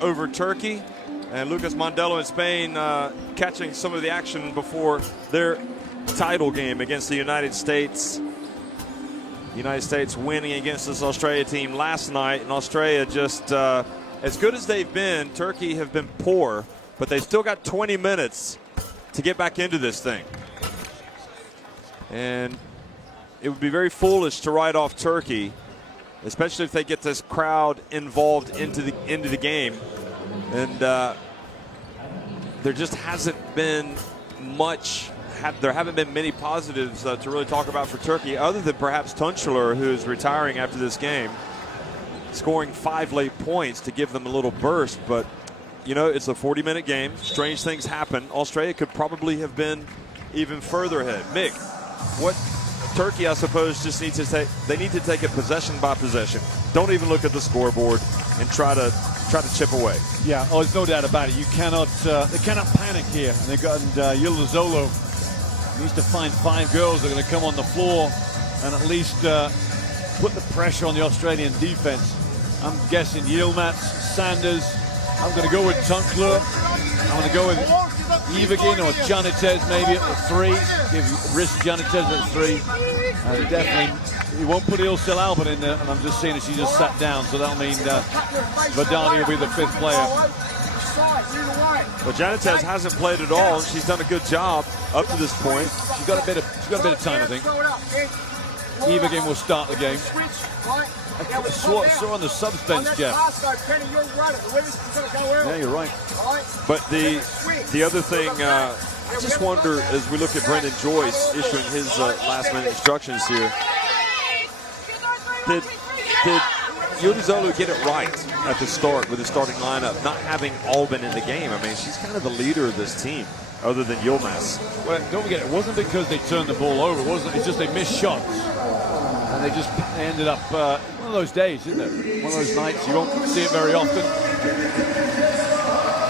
over Turkey, and Lucas Mondello in Spain catching some of the action before their title game against the United States. The United States winning against this Australia team last night, and Australia just as good as they've been. Turkey have been poor, but they've still got 20 minutes to get back into this thing. And it would be very foolish to write off Turkey, especially if they get this crowd involved into the game. And there just hasn't been much. There haven't been many positives to really talk about for Turkey, other than perhaps Tunçlar, who is retiring after this game, scoring 5 late points to give them a little burst. But, you know, it's a 40-minute game. Strange things happen. Australia could probably have been even further ahead. Mick, what Turkey, I suppose, just needs to take, they need to take it possession by possession. Don't even look at the scoreboard and try to chip away. Yeah, there's no doubt about it. You cannot, they cannot panic here. And they've got Yıldızoğlu needs to find 5 girls that are going to come on the floor and at least put the pressure on the Australian defense. I'm guessing Yilmaz, Sanders. I'm going to go with Tunçlar. I'm going to go with Ivagin or Janitez maybe at the 3. Risk Janitez at 3. And definitely, he won't put Ilse Albin in there. And I'm just seeing that she just sat down. So that'll mean Vidali will be the 5th player. Well, Janitez hasn't played at all. She's done a good job up to this point. She's got a bit of time, I think. Ivagin will start the game. I saw on the subs bench, Jeff. Yeah, you're right. But the other thing, I just wonder, as we look at Brendan Joyce issuing his last-minute instructions here, did Yıldızoğlu get it right at the start with the starting lineup, not having Albin in the game? I mean, she's kind of the leader of this team, other than Yilmaz. Well, don't forget, it wasn't because they turned the ball over. It wasn't. It's just they missed shots, and they ended up one of those days, isn't it? One of those nights you won't see it very often.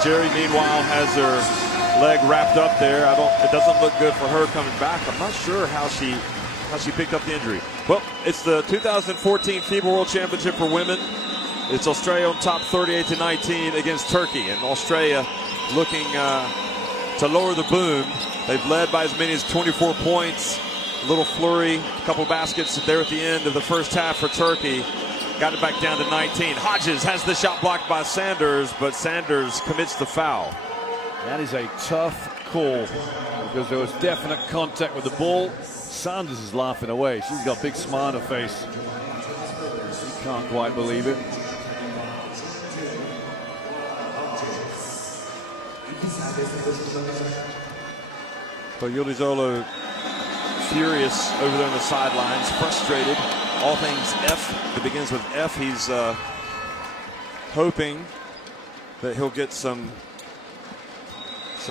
Jerry, meanwhile, has her leg wrapped up there. It doesn't look good for her coming back. I'm not sure how she picked up the injury. Well, it's the 2014 FIBA World Championship for women. It's Australia on top 38-19 against Turkey, and Australia looking to lower the boom. They've led by as many as 24 points. A little flurry, a couple baskets there at the end of the first half for Turkey. Got it back down to 19. Hodges has the shot blocked by Sanders, but Sanders commits the foul. That is a tough call because there was definite contact with the ball. Sanders is laughing away. She's got a big smile on her face. She can't quite believe it. So Yıldızoğlu furious over there on the sidelines, frustrated. All things F. It begins with F. He's hoping that he'll get some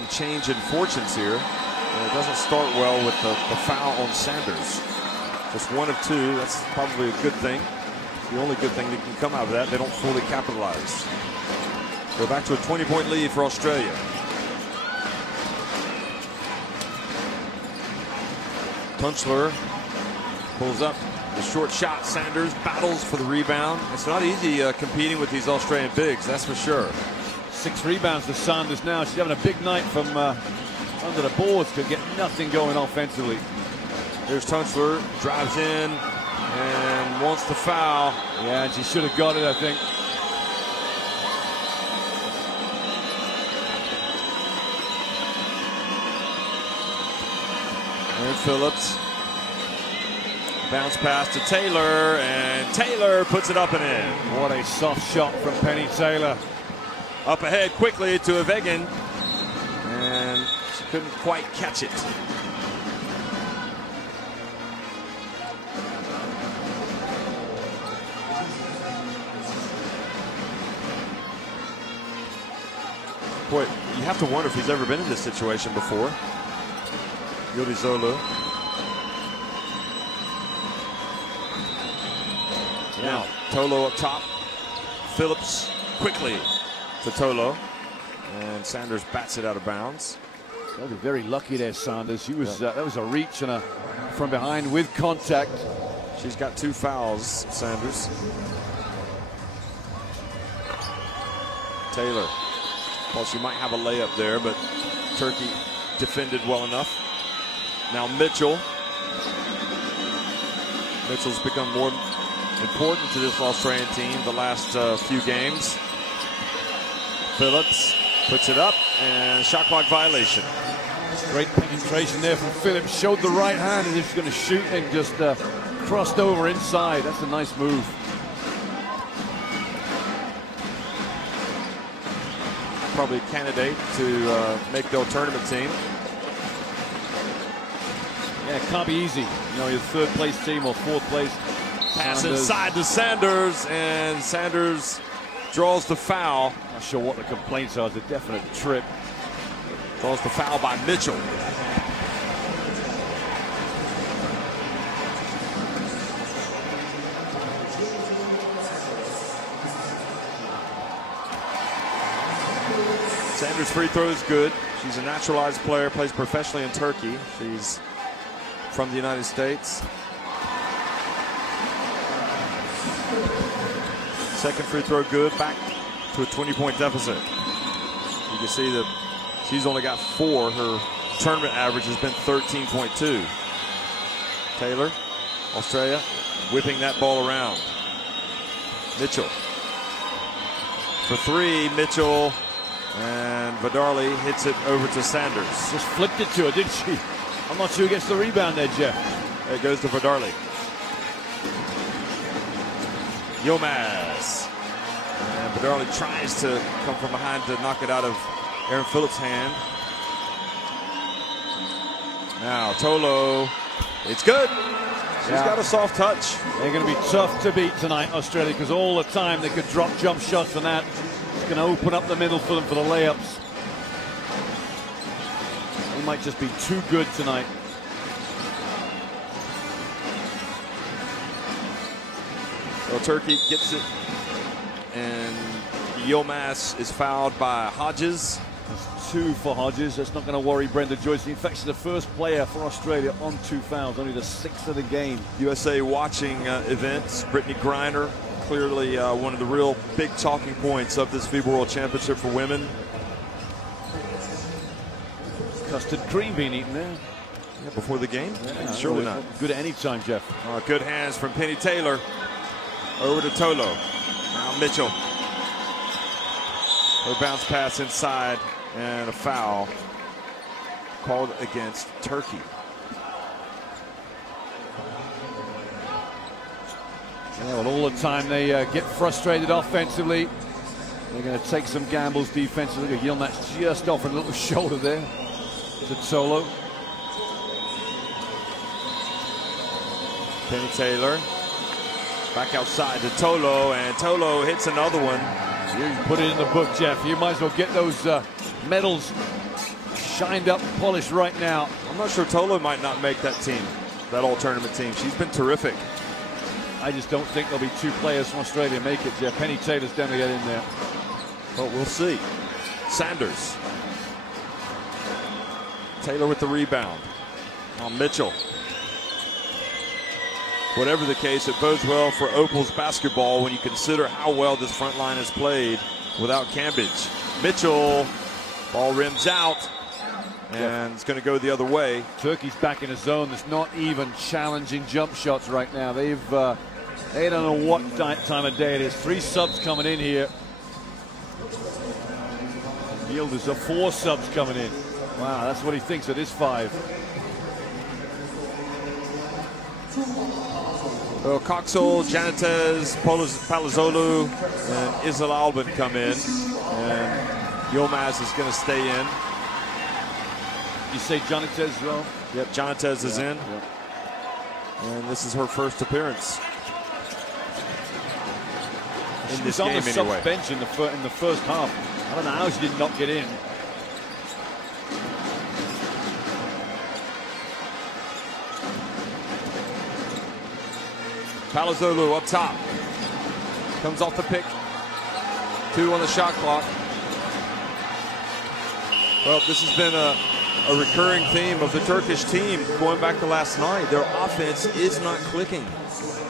change in fortunes here. And it doesn't start well with the foul on Sanders. Just 1 of 2. That's probably a good thing. The only good thing that can come out of that. They don't fully capitalize. Go back to a 20-point lead for Australia. Tunchler pulls up the short shot. Sanders battles for the rebound. It's not easy competing with these Australian bigs, that's for sure. 6 rebounds to Sanders now. She's having a big night from under the boards. Could get nothing going offensively. There's Tunchler, drives in and wants to foul. Yeah, and she should have got it, I think. And Phillips. Bounce pass to Taylor, and Taylor puts it up and in. What a soft shot from Penny Taylor. Up ahead quickly to Avegan, and she couldn't quite catch it. Boy, you have to wonder if he's ever been in this situation before. Yodizolu. Now, Tolo up top. Phillips quickly to Tolo. And Sanders bats it out of bounds. They'll be very lucky there, Sanders. She was, that was a reach and a from behind with contact. She's got 2 fouls, Sanders. Taylor. Well, she might have a layup there, but Turkey defended well enough. Now Mitchell. Mitchell's become more important to this Australian team the last few games. Phillips puts it up, and shot clock violation. Great penetration there from Phillips. Showed the right hand and he's going to shoot and just crossed over inside. That's a nice move. Probably a candidate to make the all-tournament team. Yeah, it can't be easy. You know, your 3rd place team or 4th place. Pass Sanders. inside to Sanders, and Sanders draws the foul. Not sure what the complaints are. It's a definite trip. Draws the foul by Mitchell. Sanders' free throw is good. She's a naturalized player, plays professionally in Turkey. She's from the United States. Second free throw good, back to a 20-point deficit. You can see that she's only got 4. Her tournament average has been 13.2. Taylor, Australia, whipping that ball around. Mitchell. For 3, Mitchell, and Vidarli hits it over to Sanders. Just flipped it to her, didn't she? I'm not sure who gets the rebound there, Jeff. It goes to Vidarli. Yilmaz. And Vidarli tries to come from behind to knock it out of Aaron Phillips' hand. Now Tolo. It's good. She's got a soft touch. They're going to be tough to beat tonight, Australia, because all the time they could drop jump shots and that. It's going to open up the middle for them for the layups. They might just be too good tonight. Well, Turkey gets it, and Yilmaz is fouled by Hodges. That's 2 for Hodges. That's not going to worry Brenda Joyce. In fact, she's the first player for Australia on 2 fouls, only the 6th of the game. USA watching events. Brittany Griner, clearly one of the real big talking points of this FIBA World Championship for women. Custard cream being eaten there. Yeah, before the game? Yeah, surely not. Good at any time, Jeff. Good hands from Penny Taylor. Over to Tolo. Now Mitchell. Her bounce pass inside, and a foul called against Turkey. Yeah, well, all the time they get frustrated offensively. They're going to take some gambles defensively. Look at Yilmaz just offering a little shoulder there to Tolo. Penny Taylor. Back outside to Tolo, and Tolo hits another one. You put it in the book, Jeff. You might as well get those medals shined up, polished right now. I'm not sure Tolo might not make that team, that all-tournament team. She's been terrific. I just don't think there'll be 2 players from Australia make it, Jeff. Penny Taylor's down to get in there. But we'll see. Sanders. Taylor with the rebound on Mitchell. Whatever the case, it bodes well for Opal's basketball when you consider how well this front line has played without Cambridge. Mitchell, ball rims out, and it's going to go the other way. Turkey's back in a zone that's not even challenging jump shots right now. They don't know what time of day it is. 3 subs coming in here. Yildiz are 4 subs coming in. Wow, that's what he thinks of this 5. So Coxell, Janitez, Palazzolo, and Isla Albin come in, and Yilmaz is going to stay in. You say Janitez as well? Yep, Janitez is in, and this is her first appearance in this game anyway. She was on the bench in the first half. I don't know how she did not get in. Palazzolo up top. Comes off the pick. 2 on the shot clock. Well, this has been a recurring theme of the Turkish team going back to last night. Their offense is not clicking.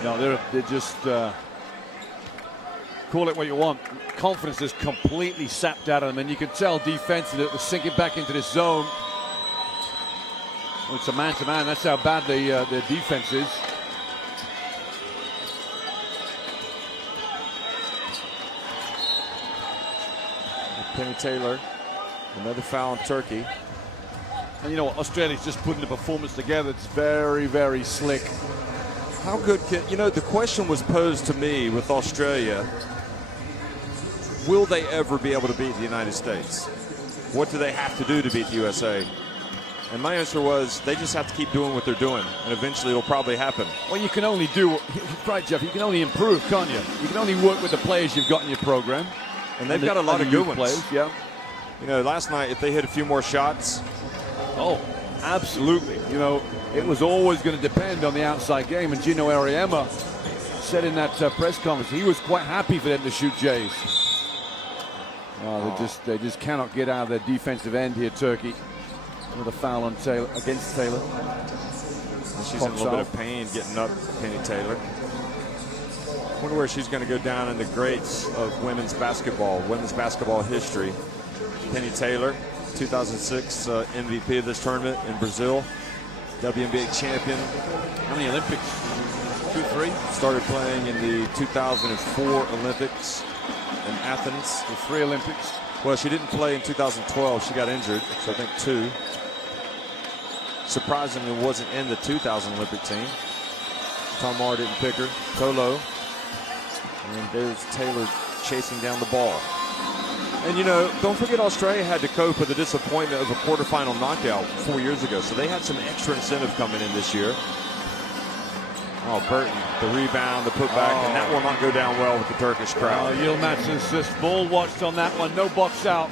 No, they're just call it what you want. Confidence is completely sapped out of them, and you can tell defensively that they're sinking back into this zone. Well, it's a man-to-man. That's how bad their defense is. Penny Taylor, another foul on Turkey. And you know what? Australia's just putting the performance together. It's very, very slick. How good can, you know, the question was posed to me with Australia, will they ever be able to beat the United States? What do they have to do to beat the USA? And my answer was, they just have to keep doing what they're doing, and eventually it'll probably happen. Well, you can only do, right, Jeff, you can only improve, can't you? You can only work with the players you've got in your program. And they've got a lot of good ones. Players, yeah. You know, last night, if they hit a few more shots. Oh, absolutely. You know, it was always going to depend on the outside game. And Gino Auriemma said in that press conference, he was quite happy for them to shoot Jays. They just cannot get out of their defensive end here, Turkey. With a foul on Taylor, against Taylor. And she's in a little bit of pain getting up, Penny Taylor. I wonder where she's going to go down in the greats of women's basketball history. Penny Taylor, 2006 MVP of this tournament in Brazil, WNBA champion. How many Olympics? 2, 3? Started playing in the 2004 Olympics in Athens. The 3 Olympics. Well, she didn't play in 2012. She got injured, so I think 2. Surprisingly, wasn't in the 2000 Olympic team. Tom Marr didn't pick her. Tolo. And there's Taylor chasing down the ball. And, you know, don't forget Australia had to cope with the disappointment of a quarterfinal knockout 4 years ago. So they had some extra incentive coming in this year. Oh, Burton, the rebound, the putback, and that will not go down well with the Turkish crowd. Yilmaz's just ball watched on that one. No box out.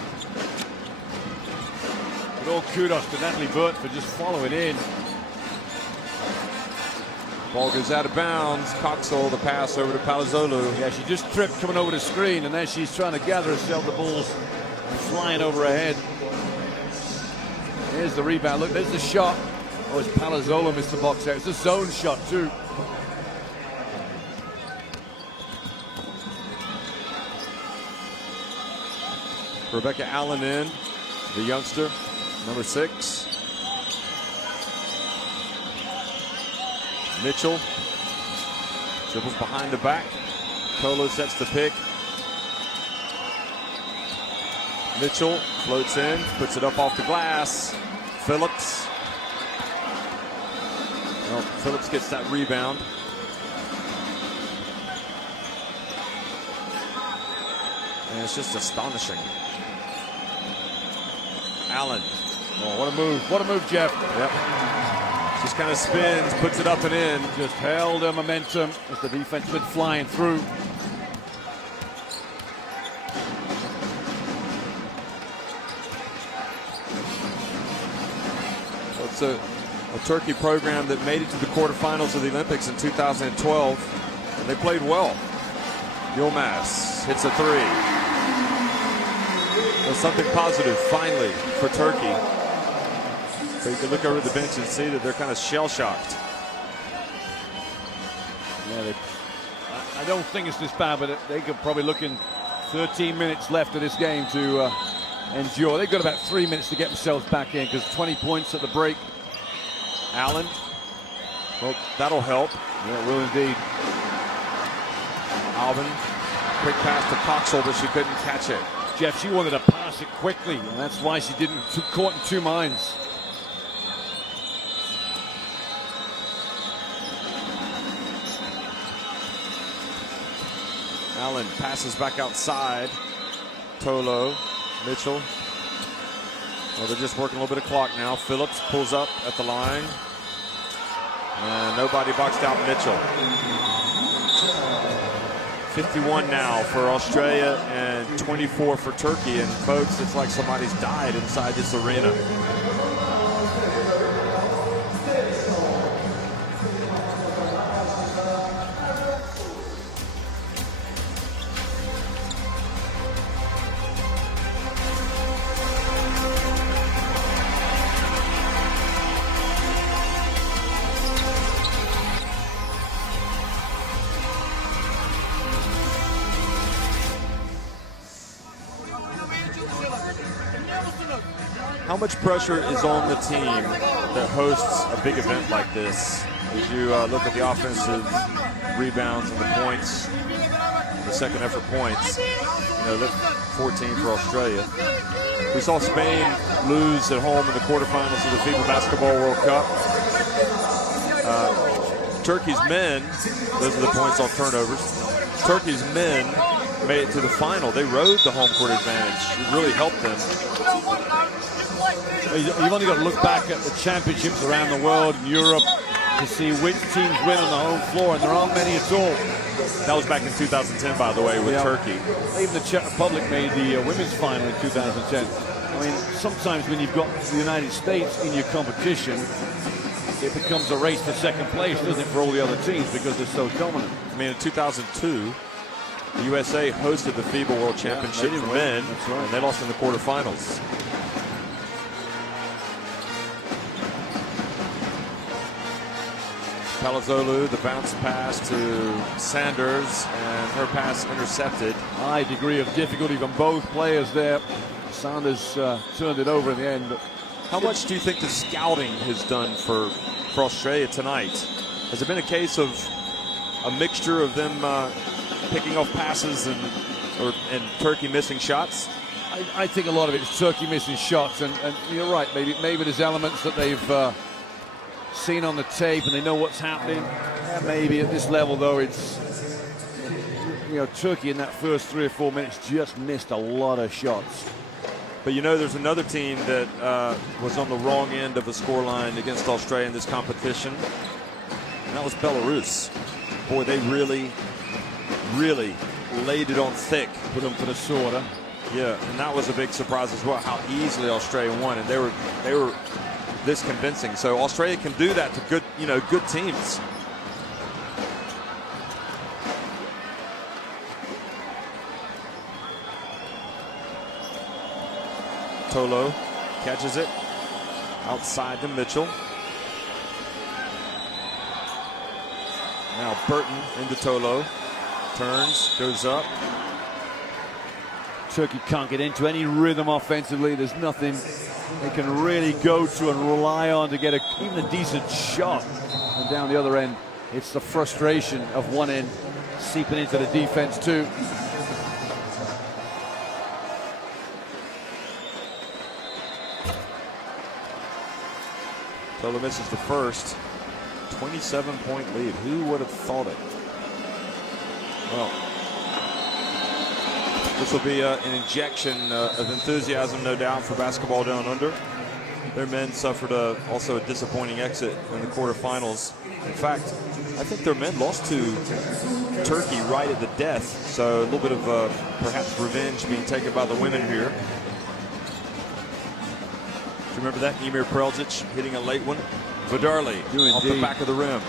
But all kudos to Natalie Burton for just following in. Ball goes out of bounds. Coxell, the pass over to Palazzolo. Yeah, she just tripped coming over the screen, and then she's trying to gather herself. The ball's flying over her head. Here's the rebound. Look, there's the shot. Oh, it's Palazzolo missed the box out. It's a zone shot, too. Rebecca Allen in, the youngster, number 6. Mitchell dribbles behind the back. Tolo sets the pick. Mitchell floats in, puts it up off the glass. Phillips. Well, Phillips gets that rebound. And it's just astonishing. Allen. Oh, what a move. What a move, Jeff. Yep. Just kind of spins, puts it up and in. Just held her momentum as the defense went flying through. So it's a Turkey program that made it to the quarterfinals of the Olympics in 2012, and they played well. Yilmaz hits a 3. Well, something positive finally for Turkey. But you can look over the bench and see that they're kind of shell-shocked. Yeah, I don't think it's this bad, but they could probably look in 13 minutes left of this game to endure. They've got about 3 minutes to get themselves back in because 20 points at the break. Allen. Well, that'll help. Yeah, it will indeed. Alvin. Quick pass to Coxell, but she couldn't catch it. Jeff, she wanted to pass it quickly, and that's why she didn't. Caught in two minds. Allen passes back outside. Tolo, Mitchell. Well, they're just working a little bit of clock now. Phillips pulls up at the line. And nobody boxed out Mitchell. 51 now for Australia and 24 for Turkey. And folks, it's like somebody's died inside this arena. How much pressure is on the team that hosts a big event like this? As you look at the offensive rebounds and the points, the second effort points, you know, look 14 for Australia. We saw Spain lose at home in the quarterfinals of the FIBA Basketball World Cup. Turkey's men, those are the points off turnovers. Turkey's men made it to the final. They rode the home court advantage. It really helped them. You've only got to look back at the championships around the world in Europe to see which teams win on the home floor, and there aren't many at all. That was back in 2010, by the way, with Turkey. Even the Czech Republic made the women's final in 2010. I mean, sometimes when you've got the United States in your competition, it becomes a race for second place, doesn't it, for all the other teams because they're so dominant. I mean, in 2002, the USA hosted the FIBA World Championship for men, and they lost in the quarterfinals. Palazzolo, the bounce pass to Sanders, and her pass intercepted. High degree of difficulty from both players there. Sanders turned it over in the end. But how much do you think the scouting has done for Australia tonight? Has it been a case of a mixture of them picking off passes and Turkey missing shots? I think a lot of it is Turkey missing shots, and you're right. Maybe there's elements that they've seen on the tape and they know what's happening. Yeah, maybe at this level, though, it's Turkey in that first 3 or 4 minutes just missed a lot of shots. But there's another team that was on the wrong end of the scoreline against Australia in this competition, and that was Belarus. Boy, they really, really laid it on thick. Put them for the sword, huh? Yeah, and that was a big surprise as well, how easily Australia won, and they were this convincing. So Australia can do that to good teams. Tolo catches it outside to Mitchell. Now Burton into Tolo. Turns, goes up. Turkey can't get into any rhythm offensively. There's nothing they can really go to and rely on to get even a decent shot. And down the other end, it's the frustration of one end seeping into the defense too. Tolo misses the first. 27-point lead. Who would have thought it? Well, this will be an injection of enthusiasm, no doubt, for basketball down under. Their men suffered also a disappointing exit in the quarterfinals. In fact, I think their men lost to Turkey right at the death. So a little bit of perhaps revenge being taken by the women here. Do you remember that? Emir Preljic hitting a late one. Vidarli off the back of the rim.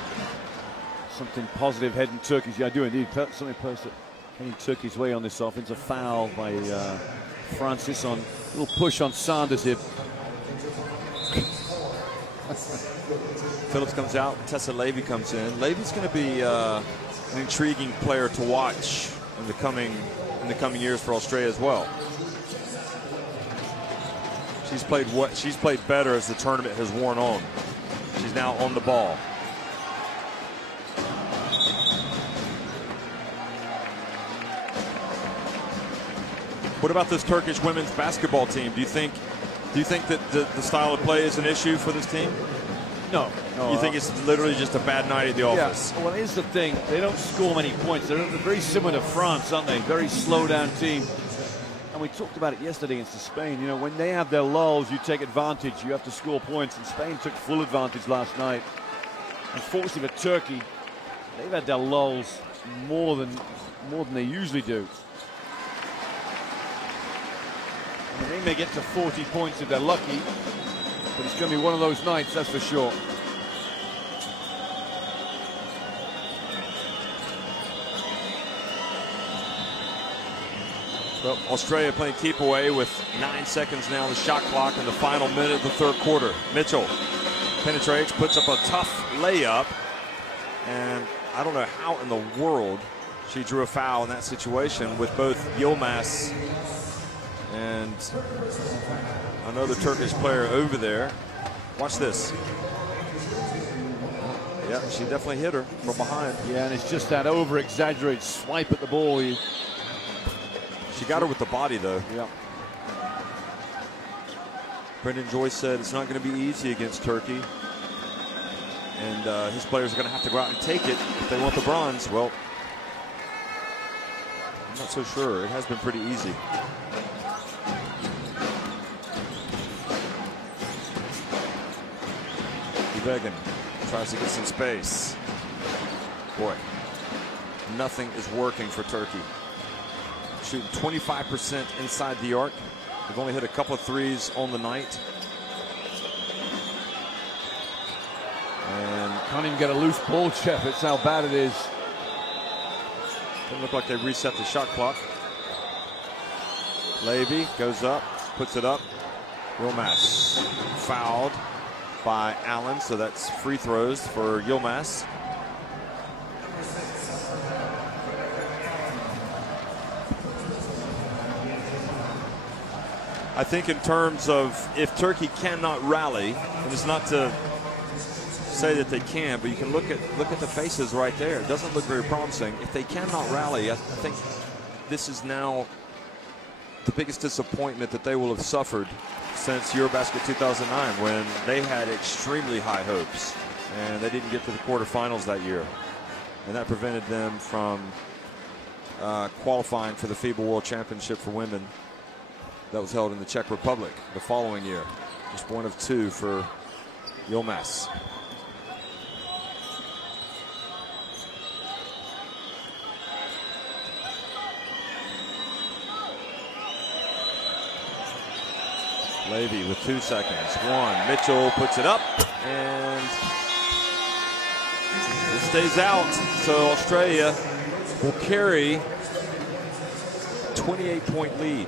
Something positive heading Turkey's. Yeah, I do indeed. Something positive heading Turkey's way on this offense. A foul by Francis on a little push on Sanders here. Phillips comes out, Tessa Levy comes in. Levy's going to be an intriguing player to watch in the coming years for Australia as well. She's played better as the tournament has worn on. She's now on the ball. What about this Turkish women's basketball team? Do you think that the style of play is an issue for this team? No. You think it's literally just a bad night at the office? Yeah. Well, here's the thing. They don't score many points. They're very similar to France, aren't they? Very slow down team. And we talked about it yesterday against Spain. You know, when they have their lulls, you take advantage. You have to score points. And Spain took full advantage last night. Unfortunately for Turkey, they've had their lulls more than they usually do. I mean, they may get to 40 points if they're lucky, but it's going to be one of those nights, that's for sure. Well, Australia playing keep away with 9 seconds now on the shot clock in the final minute of the third quarter. Mitchell penetrates, puts up a tough layup, and I don't know how in the world she drew a foul in that situation with both Yilmaz and another Turkish player over there. Watch this. Yeah, she definitely hit her from behind. Yeah, and it's just that over-exaggerated swipe at the ball. She got her with the body, though. Yeah. Brendan Joyce said it's not going to be easy against Turkey. And his players are going to have to go out and take it if they want the bronze. Well, I'm not so sure. It has been pretty easy. Began tries to get some space. Boy, nothing is working for Turkey. Shooting 25% inside the arc. They've only hit a couple of threes on the night. And can't even get a loose ball, Jeff. That's how bad it is. Doesn't look like they reset the shot clock. Levy goes up, puts it up. Yilmaz fouled by Allen, so that's free throws for Yilmaz. I think in terms of if Turkey cannot rally, and it's not to say that they can, but you can look at the faces right there. It doesn't look very promising. If they cannot rally, I think this is now the biggest disappointment that they will have suffered since Eurobasket 2009, when they had extremely high hopes and they didn't get to the quarterfinals that year, and that prevented them from qualifying for the FIBA World Championship for women that was held in the Czech Republic the following year. Just one of two for Yilmaz. Levy with 2 seconds. One. Mitchell puts it up, and it stays out. So Australia will carry 28-point lead.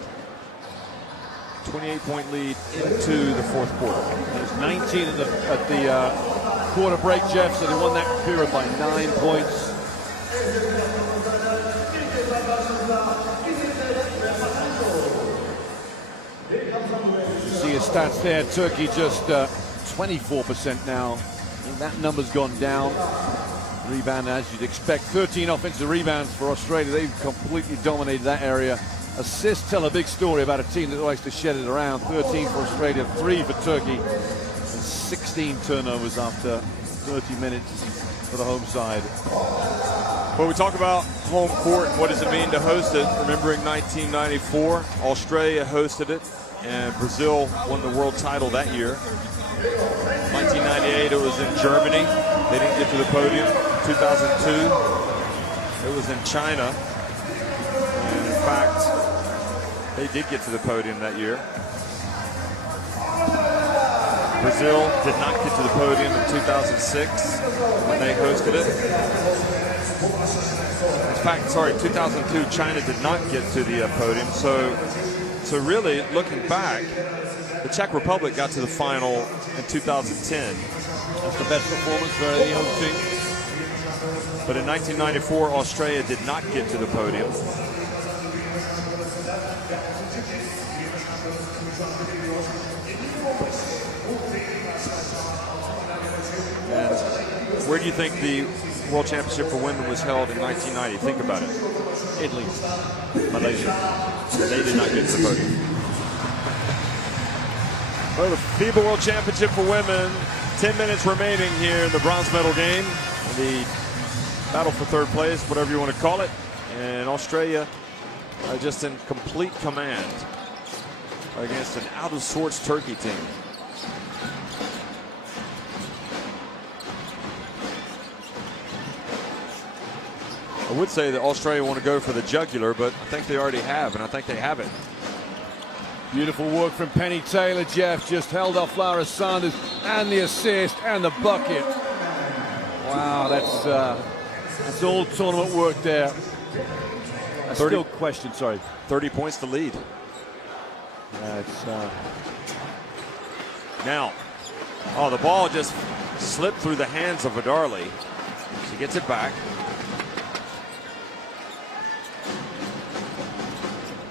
28-point lead into the fourth quarter. There's 19 at the quarter break, Jeff, so they won that period by 9 points. See your stats there. Turkey just 24% now. I think that number's gone down. Rebound, as you'd expect. 13 offensive rebounds for Australia. They've completely dominated that area. Assists tell a big story about a team that likes to shed it around. 13 for Australia, 3 for Turkey, and 16 turnovers after 30 minutes for the home side. Well, we talk about home court and what does it mean to host it. Remembering 1994, Australia hosted it, and Brazil won the world title that year. 1998, it was in Germany. They didn't get to the podium. 2002, it was in China. And in fact, they did get to the podium that year. Brazil did not get to the podium in 2006 when they hosted it. In fact, sorry, 2002, China did not get to the podium. So So really, looking back, the Czech Republic got to the final in 2010. That's the best performance for the home team. But in 1994, Australia did not get to the podium. And where do you think the World Championship for women was held in 1990? Think about it. Italy. Malaysia. They did not get to the podium. Well, the FIBA World Championship for women, 10 minutes remaining here in the bronze medal game. The battle for third place, whatever you want to call it. And Australia just in complete command against an out-of-sorts Turkey team. I would say that Australia want to go for the jugular, but I think they already have, and I think they have it. Beautiful work from Penny Taylor. Jeff just held off Lara Sanders, and the assist and the bucket. Wow, that's all tournament work there. I still question, sorry. 30 points to lead. Now, the ball just slipped through the hands of Vidarli. She gets it back.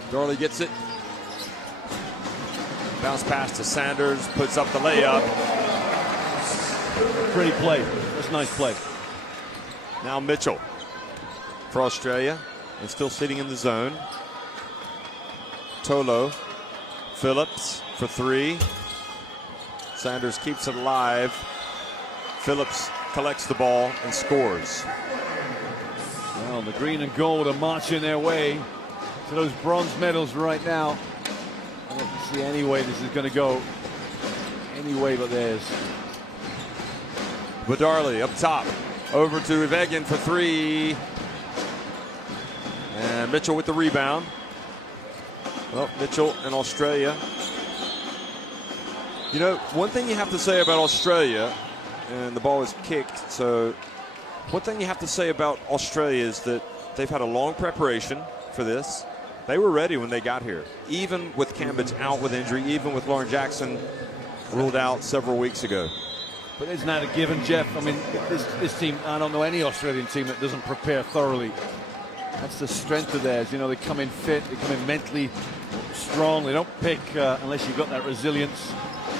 Vidarli gets it. Bounce pass to Sanders, puts up the layup. Pretty play. That's a nice play. Now Mitchell for Australia, and still sitting in the zone. Tolo, Phillips for three. Sanders keeps it alive. Phillips collects the ball and scores. Well, the green and gold are marching their way to those bronze medals right now. I don't see any way this is going to go any way but theirs. Vidarli up top, over to Ivegin for three. And Mitchell with the rebound. Well, Mitchell and Australia. You know, one thing you have to say about Australia, and the ball is kicked, so one thing you have to say about Australia is that they've had a long preparation for this. They were ready when they got here, even with Cambridge out with injury, even with Lauren Jackson ruled out several weeks ago. But isn't that a given, Jeff? I mean, this team, I don't know any Australian team that doesn't prepare thoroughly. That's the strength of theirs. You know, they come in fit, they come in mentally strong. They don't pick unless you've got that resilience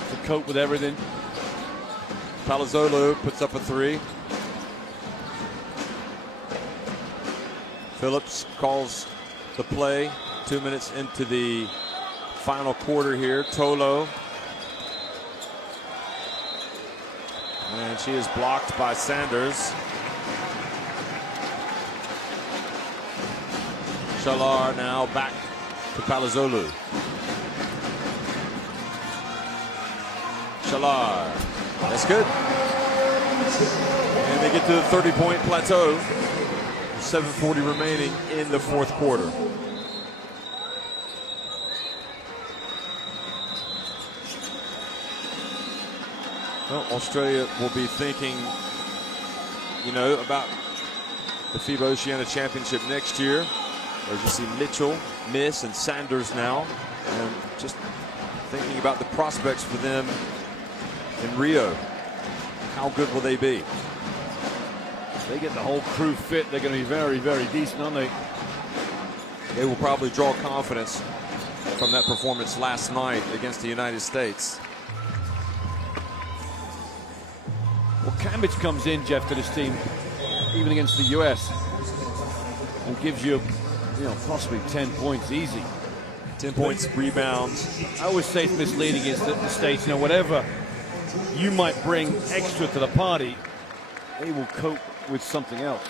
to cope with everything. Palazzolo puts up a three. Phillips calls the play 2 minutes into the final quarter here. Tolo. And she is blocked by Sanders. Shalar now back to Palazzolo. Shalar. That's good. And they get to the 30-point plateau. 7:40 remaining in the fourth quarter. Well, Australia will be thinking, you know, about the FIBA Oceania Championship next year. As you see Mitchell miss and Sanders now. And just thinking about the prospects for them in Rio. How good will they be? They get the whole crew fit. They're going to be very, very decent, aren't they? They will probably draw confidence from that performance last night against the United States. Well, Cambridge comes in, Jeff, to this team, even against the US, and gives you, possibly 10 points easy. 10 points, rebounds. I always say it's misleading is that the States, whatever you might bring extra to the party, they will cope with something else.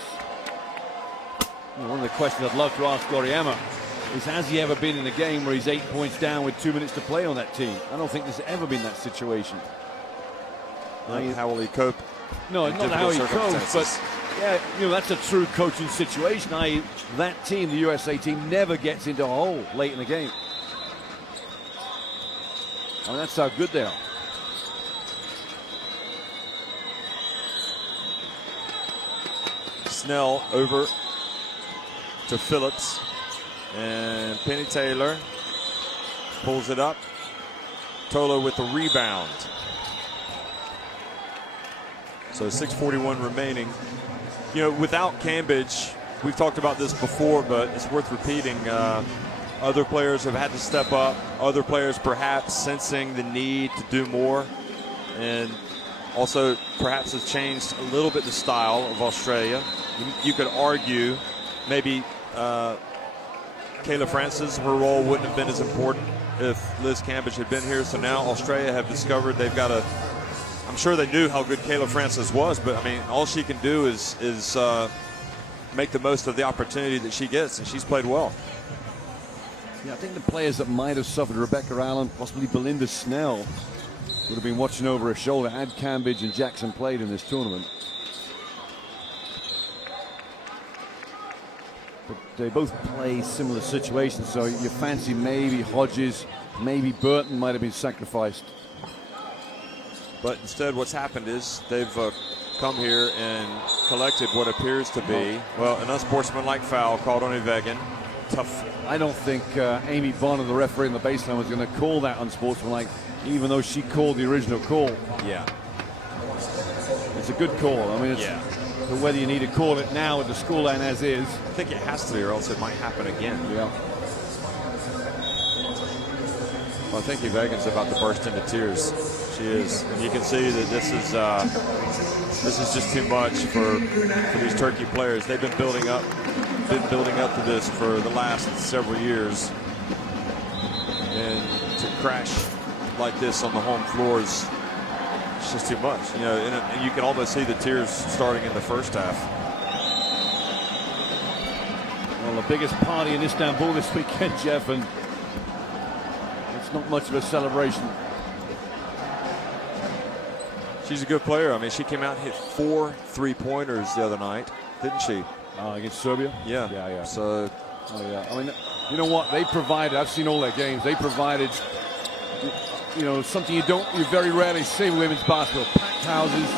One of the questions I'd love to ask Goriyama is, has he ever been in a game where he's 8 points down with 2 minutes to play on that team? I don't think there's ever been that situation. How will he cope? No, not how he copes, but yeah, that's a true coaching situation. That team, the USA team, never gets into a hole late in the game. And that's how good they are. Snell over to Phillips and Penny Taylor. pulls it up. Tolo with the rebound. So 6:41 remaining. You know, without Cambridge, we've talked about this before, but it's worth repeating. Other players have had to step up. Other players perhaps sensing the need to do more. And also perhaps has changed a little bit the style of Australia. You could argue maybe Kayla Francis, her role wouldn't have been as important if Liz Cambridge had been here. So now Australia have discovered they've got I'm sure they knew how good Kayla Francis was, but I mean, all she can do is make the most of the opportunity that she gets, and she's played well. Yeah, I think the players that might have suffered, Rebecca Allen, possibly Belinda Snell, would have been watching over her shoulder had Cambridge and Jackson played in this tournament. But they both play similar situations, so you fancy maybe Hodges, maybe Burton might have been sacrificed. But instead what's happened is they've come here and collected what appears to be, well, an unsportsmanlike foul called on Yvegan. Tough. I don't think Amy Bonner, the referee in the baseline, was going to call that unsportsmanlike, even though she called the original call. Yeah. It's a good call. I mean, it's but whether you need to call it now at the scoreline as is. I think it has to, or else it might happen again. Yeah. Well, I think Yvegan's about to burst into tears. She is, and you can see that this is just too much for these Turkey players. They've been building up to this for the last several years, and to crash like this on the home floor is just too much. You know, and you can almost see the tears starting in the first half. Well, the biggest party in Istanbul this weekend, Jeff, and it's not much of a celebration. She's a good player. I mean, she came out and hit 4 3-pointers the other night, didn't she? Against Serbia? Yeah. Yeah. So, I mean, you know what? They provided, I've seen all their games, they provided, you know, something you very rarely see with women's basketball. Packed houses,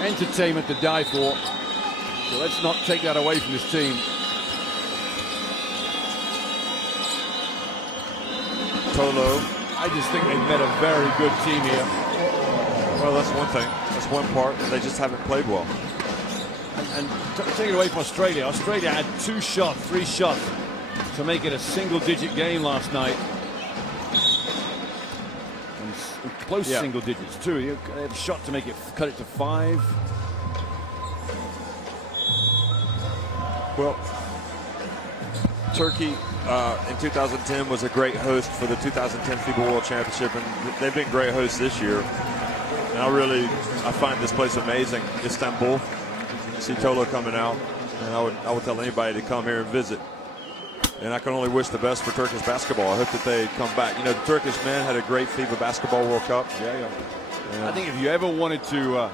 entertainment to die for. So let's not take that away from this team. Tolo. I just think they've met a very good team here. Well, that's one thing. That's one part. They just haven't played well. And take it away from Australia. Australia had 2 shots, 3 shots to make it a single-digit game last night. And close single digits too. They had a shot to make it, cut it to 5. Well, Turkey in 2010 was a great host for the 2010 FIBA World Championship, and they've been great hosts this year. And I find this place amazing, Istanbul. See Tolo coming out, and I would tell anybody to come here and visit. And I can only wish the best for Turkish basketball. I hope that they come back. You know, the Turkish men had a great FIBA Basketball World Cup. Yeah. I think if you ever wanted to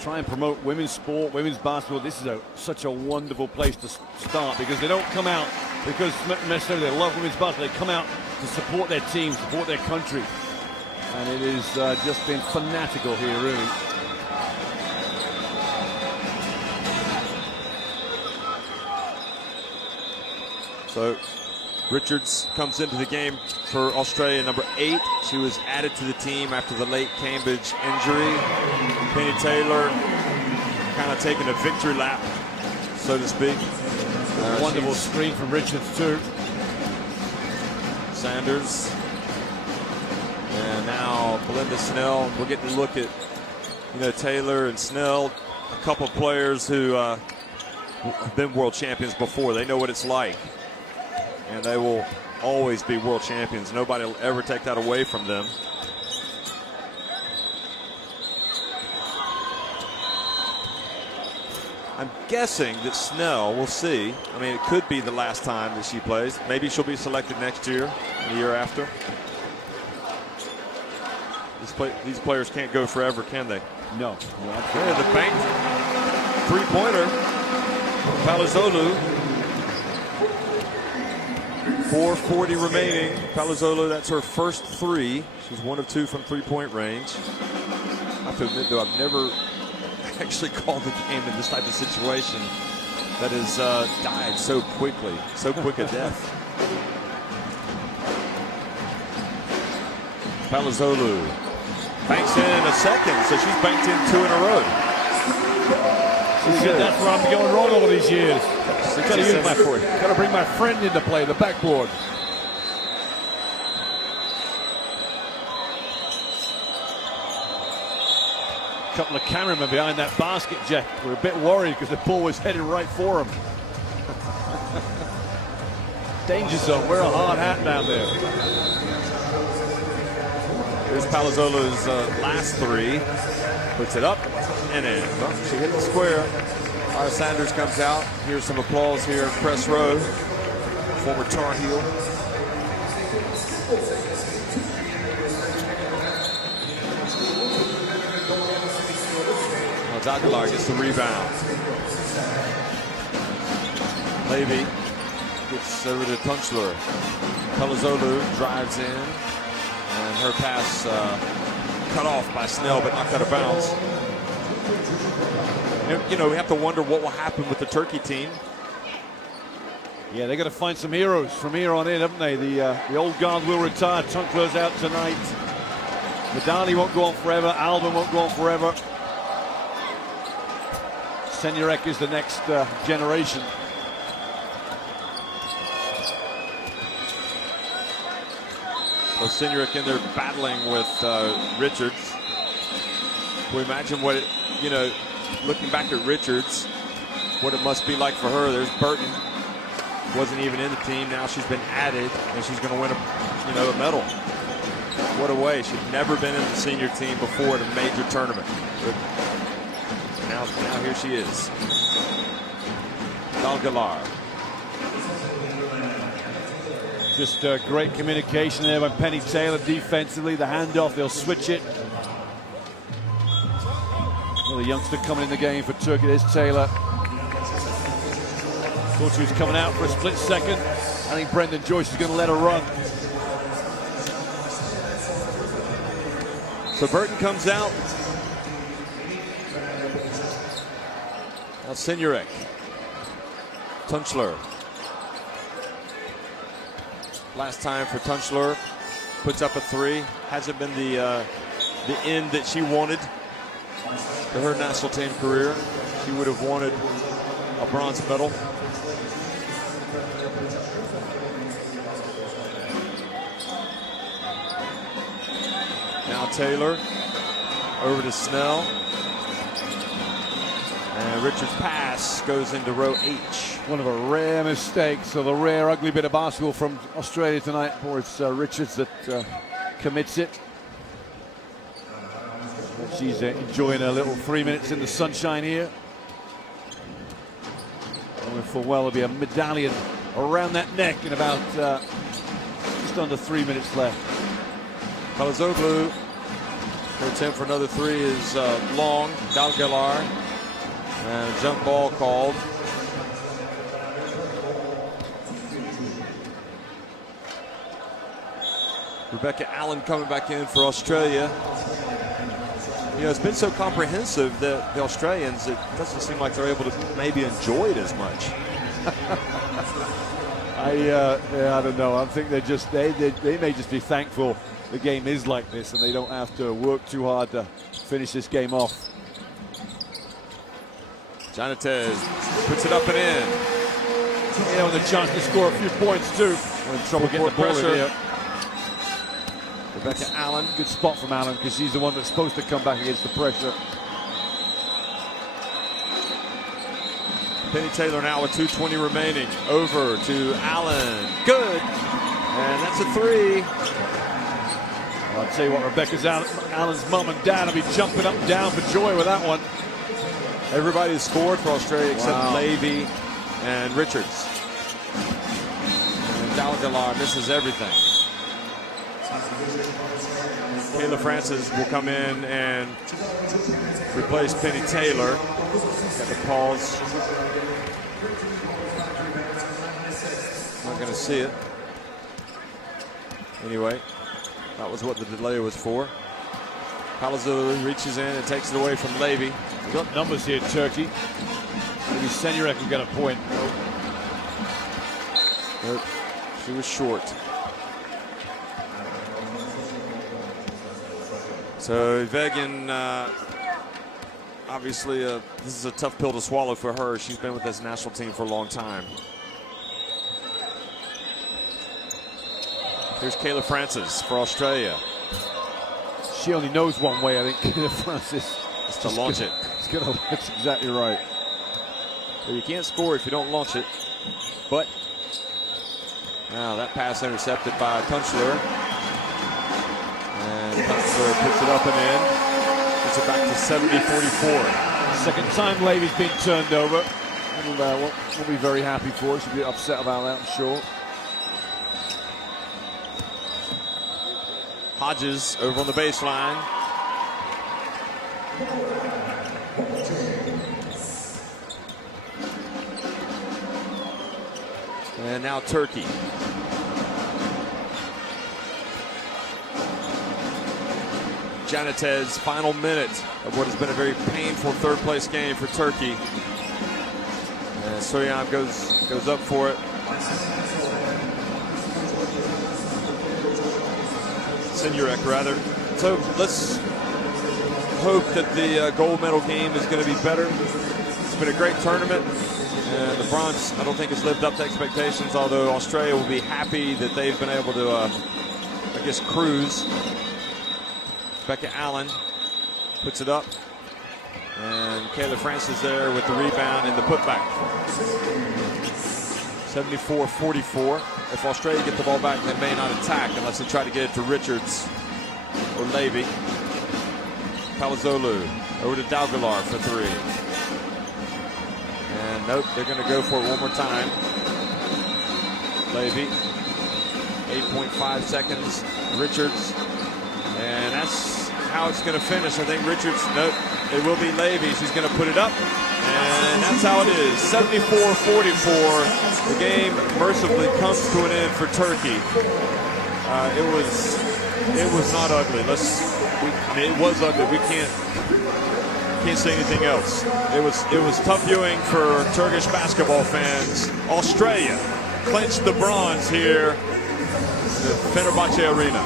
try and promote women's sport, women's basketball, this is such a wonderful place to start, because they don't come out because necessarily they love women's basketball. They come out to support their team, support their country. And it has just been fanatical here, really. So Richards comes into the game for Australia, number 8. She was added to the team after the late Cambridge injury. Penny Taylor kind of taking a victory lap, so to speak. Wonderful screen from Richards too. Sanders. And now Belinda Snell. We're getting to look at, Taylor and Snell, a couple of players who have been world champions before. They know what it's like. And they will always be world champions. Nobody will ever take that away from them. I'm guessing that Snell, we'll see. I mean, it could be the last time that she plays. Maybe she'll be selected next year, the year after. These players can't go forever, can they? No. Yeah, the bank three-pointer. Palazzolo. 4:40 remaining. Palazzolo, that's her first 3. She's 1 of 2 from three-point range. I have to admit, though, I've never actually called the game in this type of situation that has died so quickly, so quick a death. Palazzolo banks in a second, so she's banked in 2 in a row. That's where I'm going wrong all of these years. Got to bring my friend into play, the backboard. A couple of cameramen behind that basket, Jeff, were a bit worried because the ball was headed right for them. Danger zone, wear a hard hat down there. Here's Palazzolo's last 3. Puts it up and in. Well, she hit the square. Ira Sanders comes out. Here's some applause here in press row. Former Tar Heel. Aguilar gets the rebound. Levy gets over to Tunchler. Palazzolo drives in, and her pass cut off by Snell, but knocked out of bounds. You know, we have to wonder what will happen with the Turkey team. Yeah, they're going to find some heroes from here on in, haven't they? The old guard will retire. Tunchler's out tonight. Medani won't go on forever. Alban won't go on forever. Senurek is the next generation. Well, Senurek in there battling with Richards. Can we imagine what it, you know, looking back at Richards, what it must be like for her. There's Burton, wasn't even in the team. Now she's been added, and she's going to win a medal. What a way! She'd never been in the senior team before at a major tournament. But now here she is. Aguilar. Just great communication there by Penny Taylor defensively. The handoff, they'll switch it. Another youngster coming in the game for Turkey. There's Taylor. Thought she was coming out for a split second. I think Brendan Joyce is going to let her run. So Burton comes out. Now Senurek. Tunchler. Last time for Tunchler. Puts up a 3. Hasn't been the end that she wanted to her national team career. She would have wanted a bronze medal. Now Taylor over to Snell. And Richards' pass goes into row H. One of a rare mistakes, so the rare ugly bit of basketball from Australia tonight. Or it's Richards that commits it. She's enjoying her little 3 minutes in the sunshine here. And for well, there'll be a medallion around that neck in about just under 3 minutes left. Palazzolo puts in for another 3 is Long. Aguilar. And a jump ball called. Rebecca Allen coming back in for Australia. You know, it's been so comprehensive that the Australians, it doesn't seem like they're able to maybe enjoy it as much. I don't know. I think they may just be thankful the game is like this and they don't have to work too hard to finish this game off. Janatez puts it up and in. Yeah, with a chance to score a few points too. We're in trouble getting the ball in here. Rebecca Allen. Good spot from Allen because she's the one that's supposed to come back against the pressure. Penny Taylor now with 2:20 remaining. Over to Allen. Good. And that's a 3. Well, I'll tell you what, Allen's mom and dad will be jumping up and down for joy with that one. Everybody has scored for Australia except Levy and Richards. And Aguilar misses everything. Kayla Francis will come in and replace Penny Taylor. Got the pause. Not going to see it. Anyway, that was what the delay was for. Palazzolo reaches in and takes it away from Levy. We've got numbers here, Turkey. Maybe Senurek will get a point. Nope. She was short. So Vegan, obviously, this is a tough pill to swallow for her. She's been with this national team for a long time. Here's Kayla Francis for Australia. She only knows one way, I think, Kayla Francis. It's to launch it. That's exactly right. Well, you can't score if you don't launch it. But now that pass intercepted by Tunchler. And Tunchler picks it up and in. Gets it back to 70-44. Second time Levy's been turned over. And we'll be very happy for her. She'll be upset about that, I'm sure. Hodges over on the baseline. And now Turkey. Janet's final minute of what has been a very painful third place game for Turkey. And Soyan goes up for it. Sinurek, rather. So let's hope that the gold medal game is going to be better. It's been a great tournament. And the bronze, I don't think has lived up to expectations, although Australia will be happy that they've been able to, I guess, cruise. Becca Allen puts it up. And Kayla Francis there with the rebound and the putback. 74-44. If Australia get the ball back, they may not attack unless they try to get it to Richards or Levy. Palazzolo over to Dalgalar for three. And nope, they're going to go for it one more time. Levy, 8.5 seconds. Richards, and that's how it's going to finish. I think Richards, nope, it will be Levy. She's going to put it up, and that's how it is. 74-44. The game mercifully comes to an end for Turkey. It was not ugly. It was ugly. We can't say anything else. It was tough viewing for Turkish basketball fans. Australia clinched the bronze here in the Fenerbahce Arena.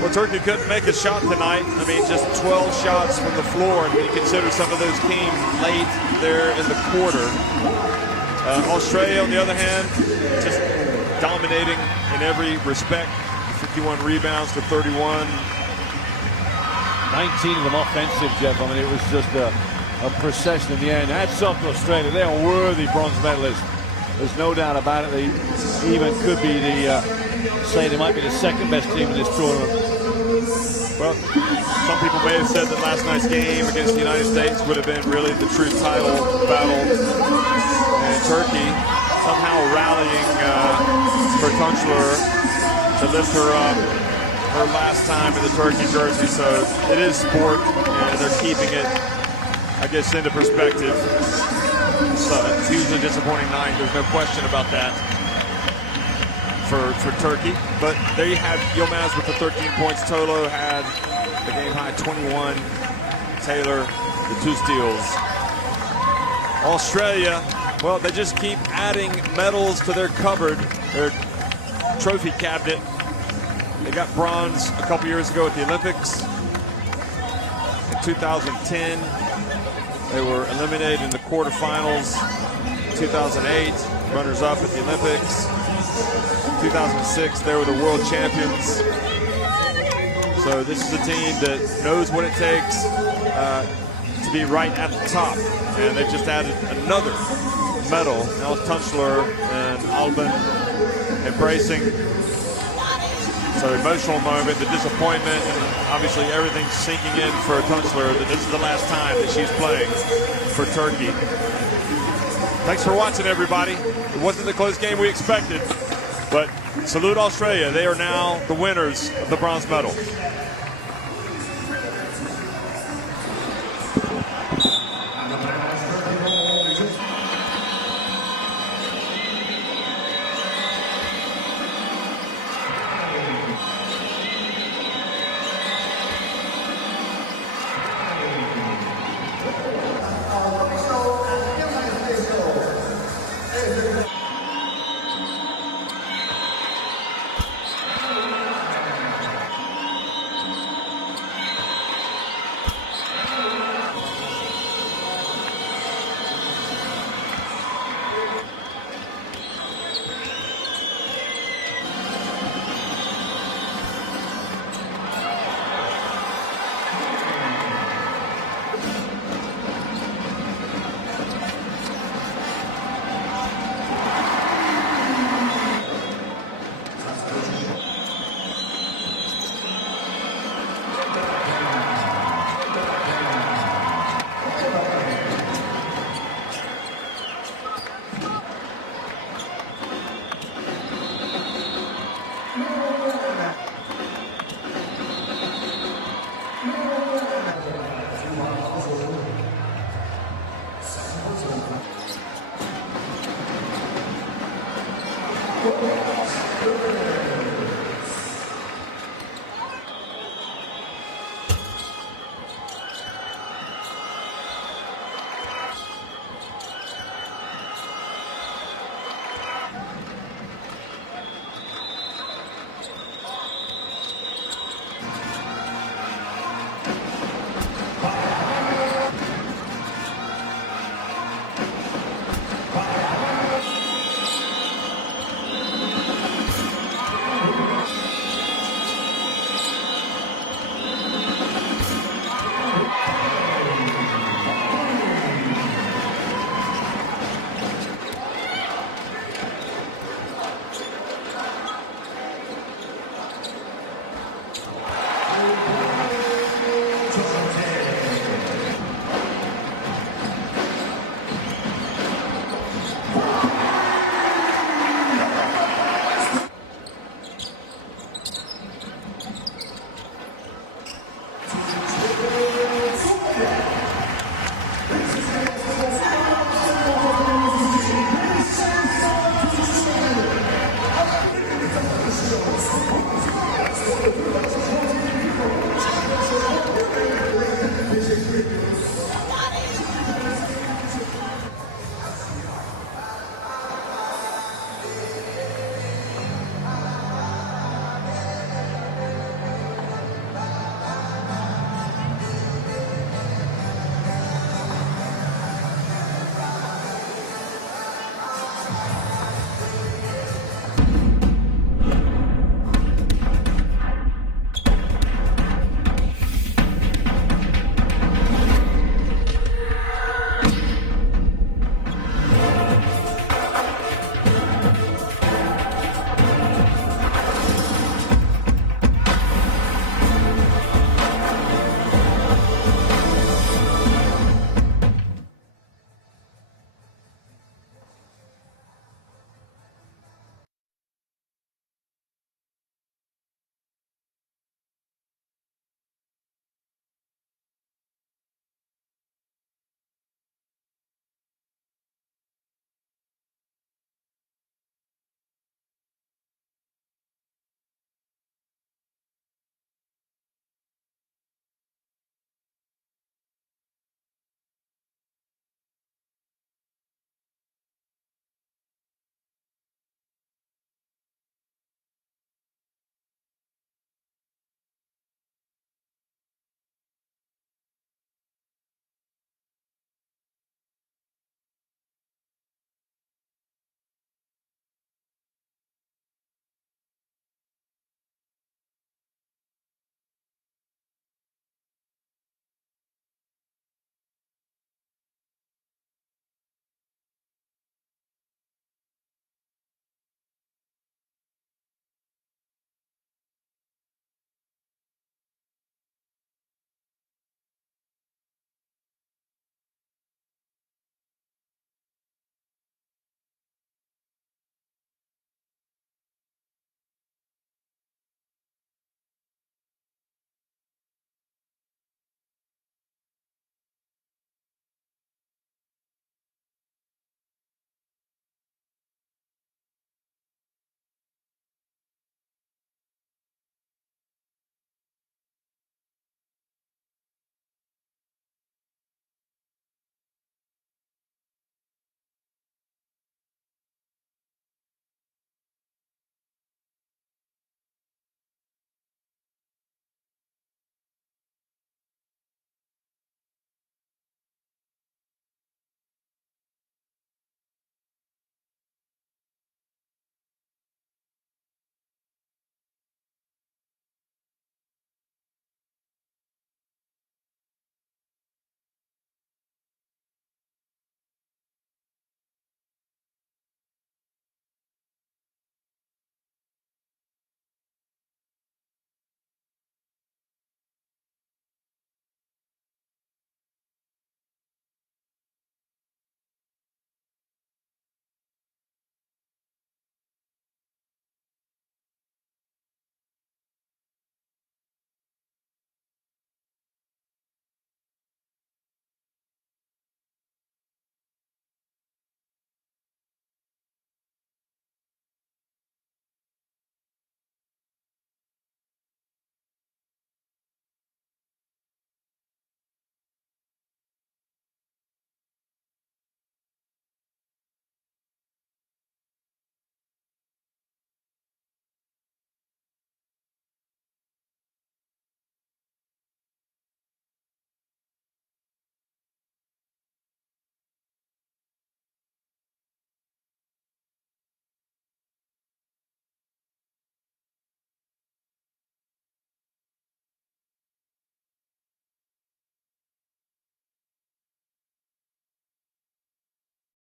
Well, Turkey couldn't make a shot tonight. I mean, just 12 shots from the floor, and when you consider some of those came late there in the quarter. Australia, on the other hand, just dominating in every respect. 51 rebounds to 31. 19 of them offensive, Jeff. I mean, it was just a procession in the end. Hats off to Australia. They are worthy bronze medalists. There's no doubt about it. They even could be say they might be the second best team in this tournament. Well, some people may have said that last night's game against the United States would have been really the true title battle. And Turkey somehow rallying for Tunchler to lift her up her last time in the Turkey jersey. So it is sport, and they're keeping it, I guess, into perspective. So it's hugely disappointing night. There's no question about that for Turkey. But there you have Yilmaz with the 13 points. Tolo had the game high 21. Taylor, the 2 steals. Australia, well, they just keep adding medals to their cupboard, their trophy cabinet. They got bronze a couple years ago at the Olympics. In 2010, they were eliminated in the quarterfinals. 2008, runners-up at the Olympics. 2006, they were the world champions. So this is a team that knows what it takes to be right at the top. And they've just added another medal. Now Tunchler and Albin embracing. So emotional moment, the disappointment, and obviously everything's sinking in for Tunchler that this is the last time that she's playing for Turkey. Thanks for watching, everybody. It wasn't the close game we expected, but salute Australia. They are now the winners of the bronze medal.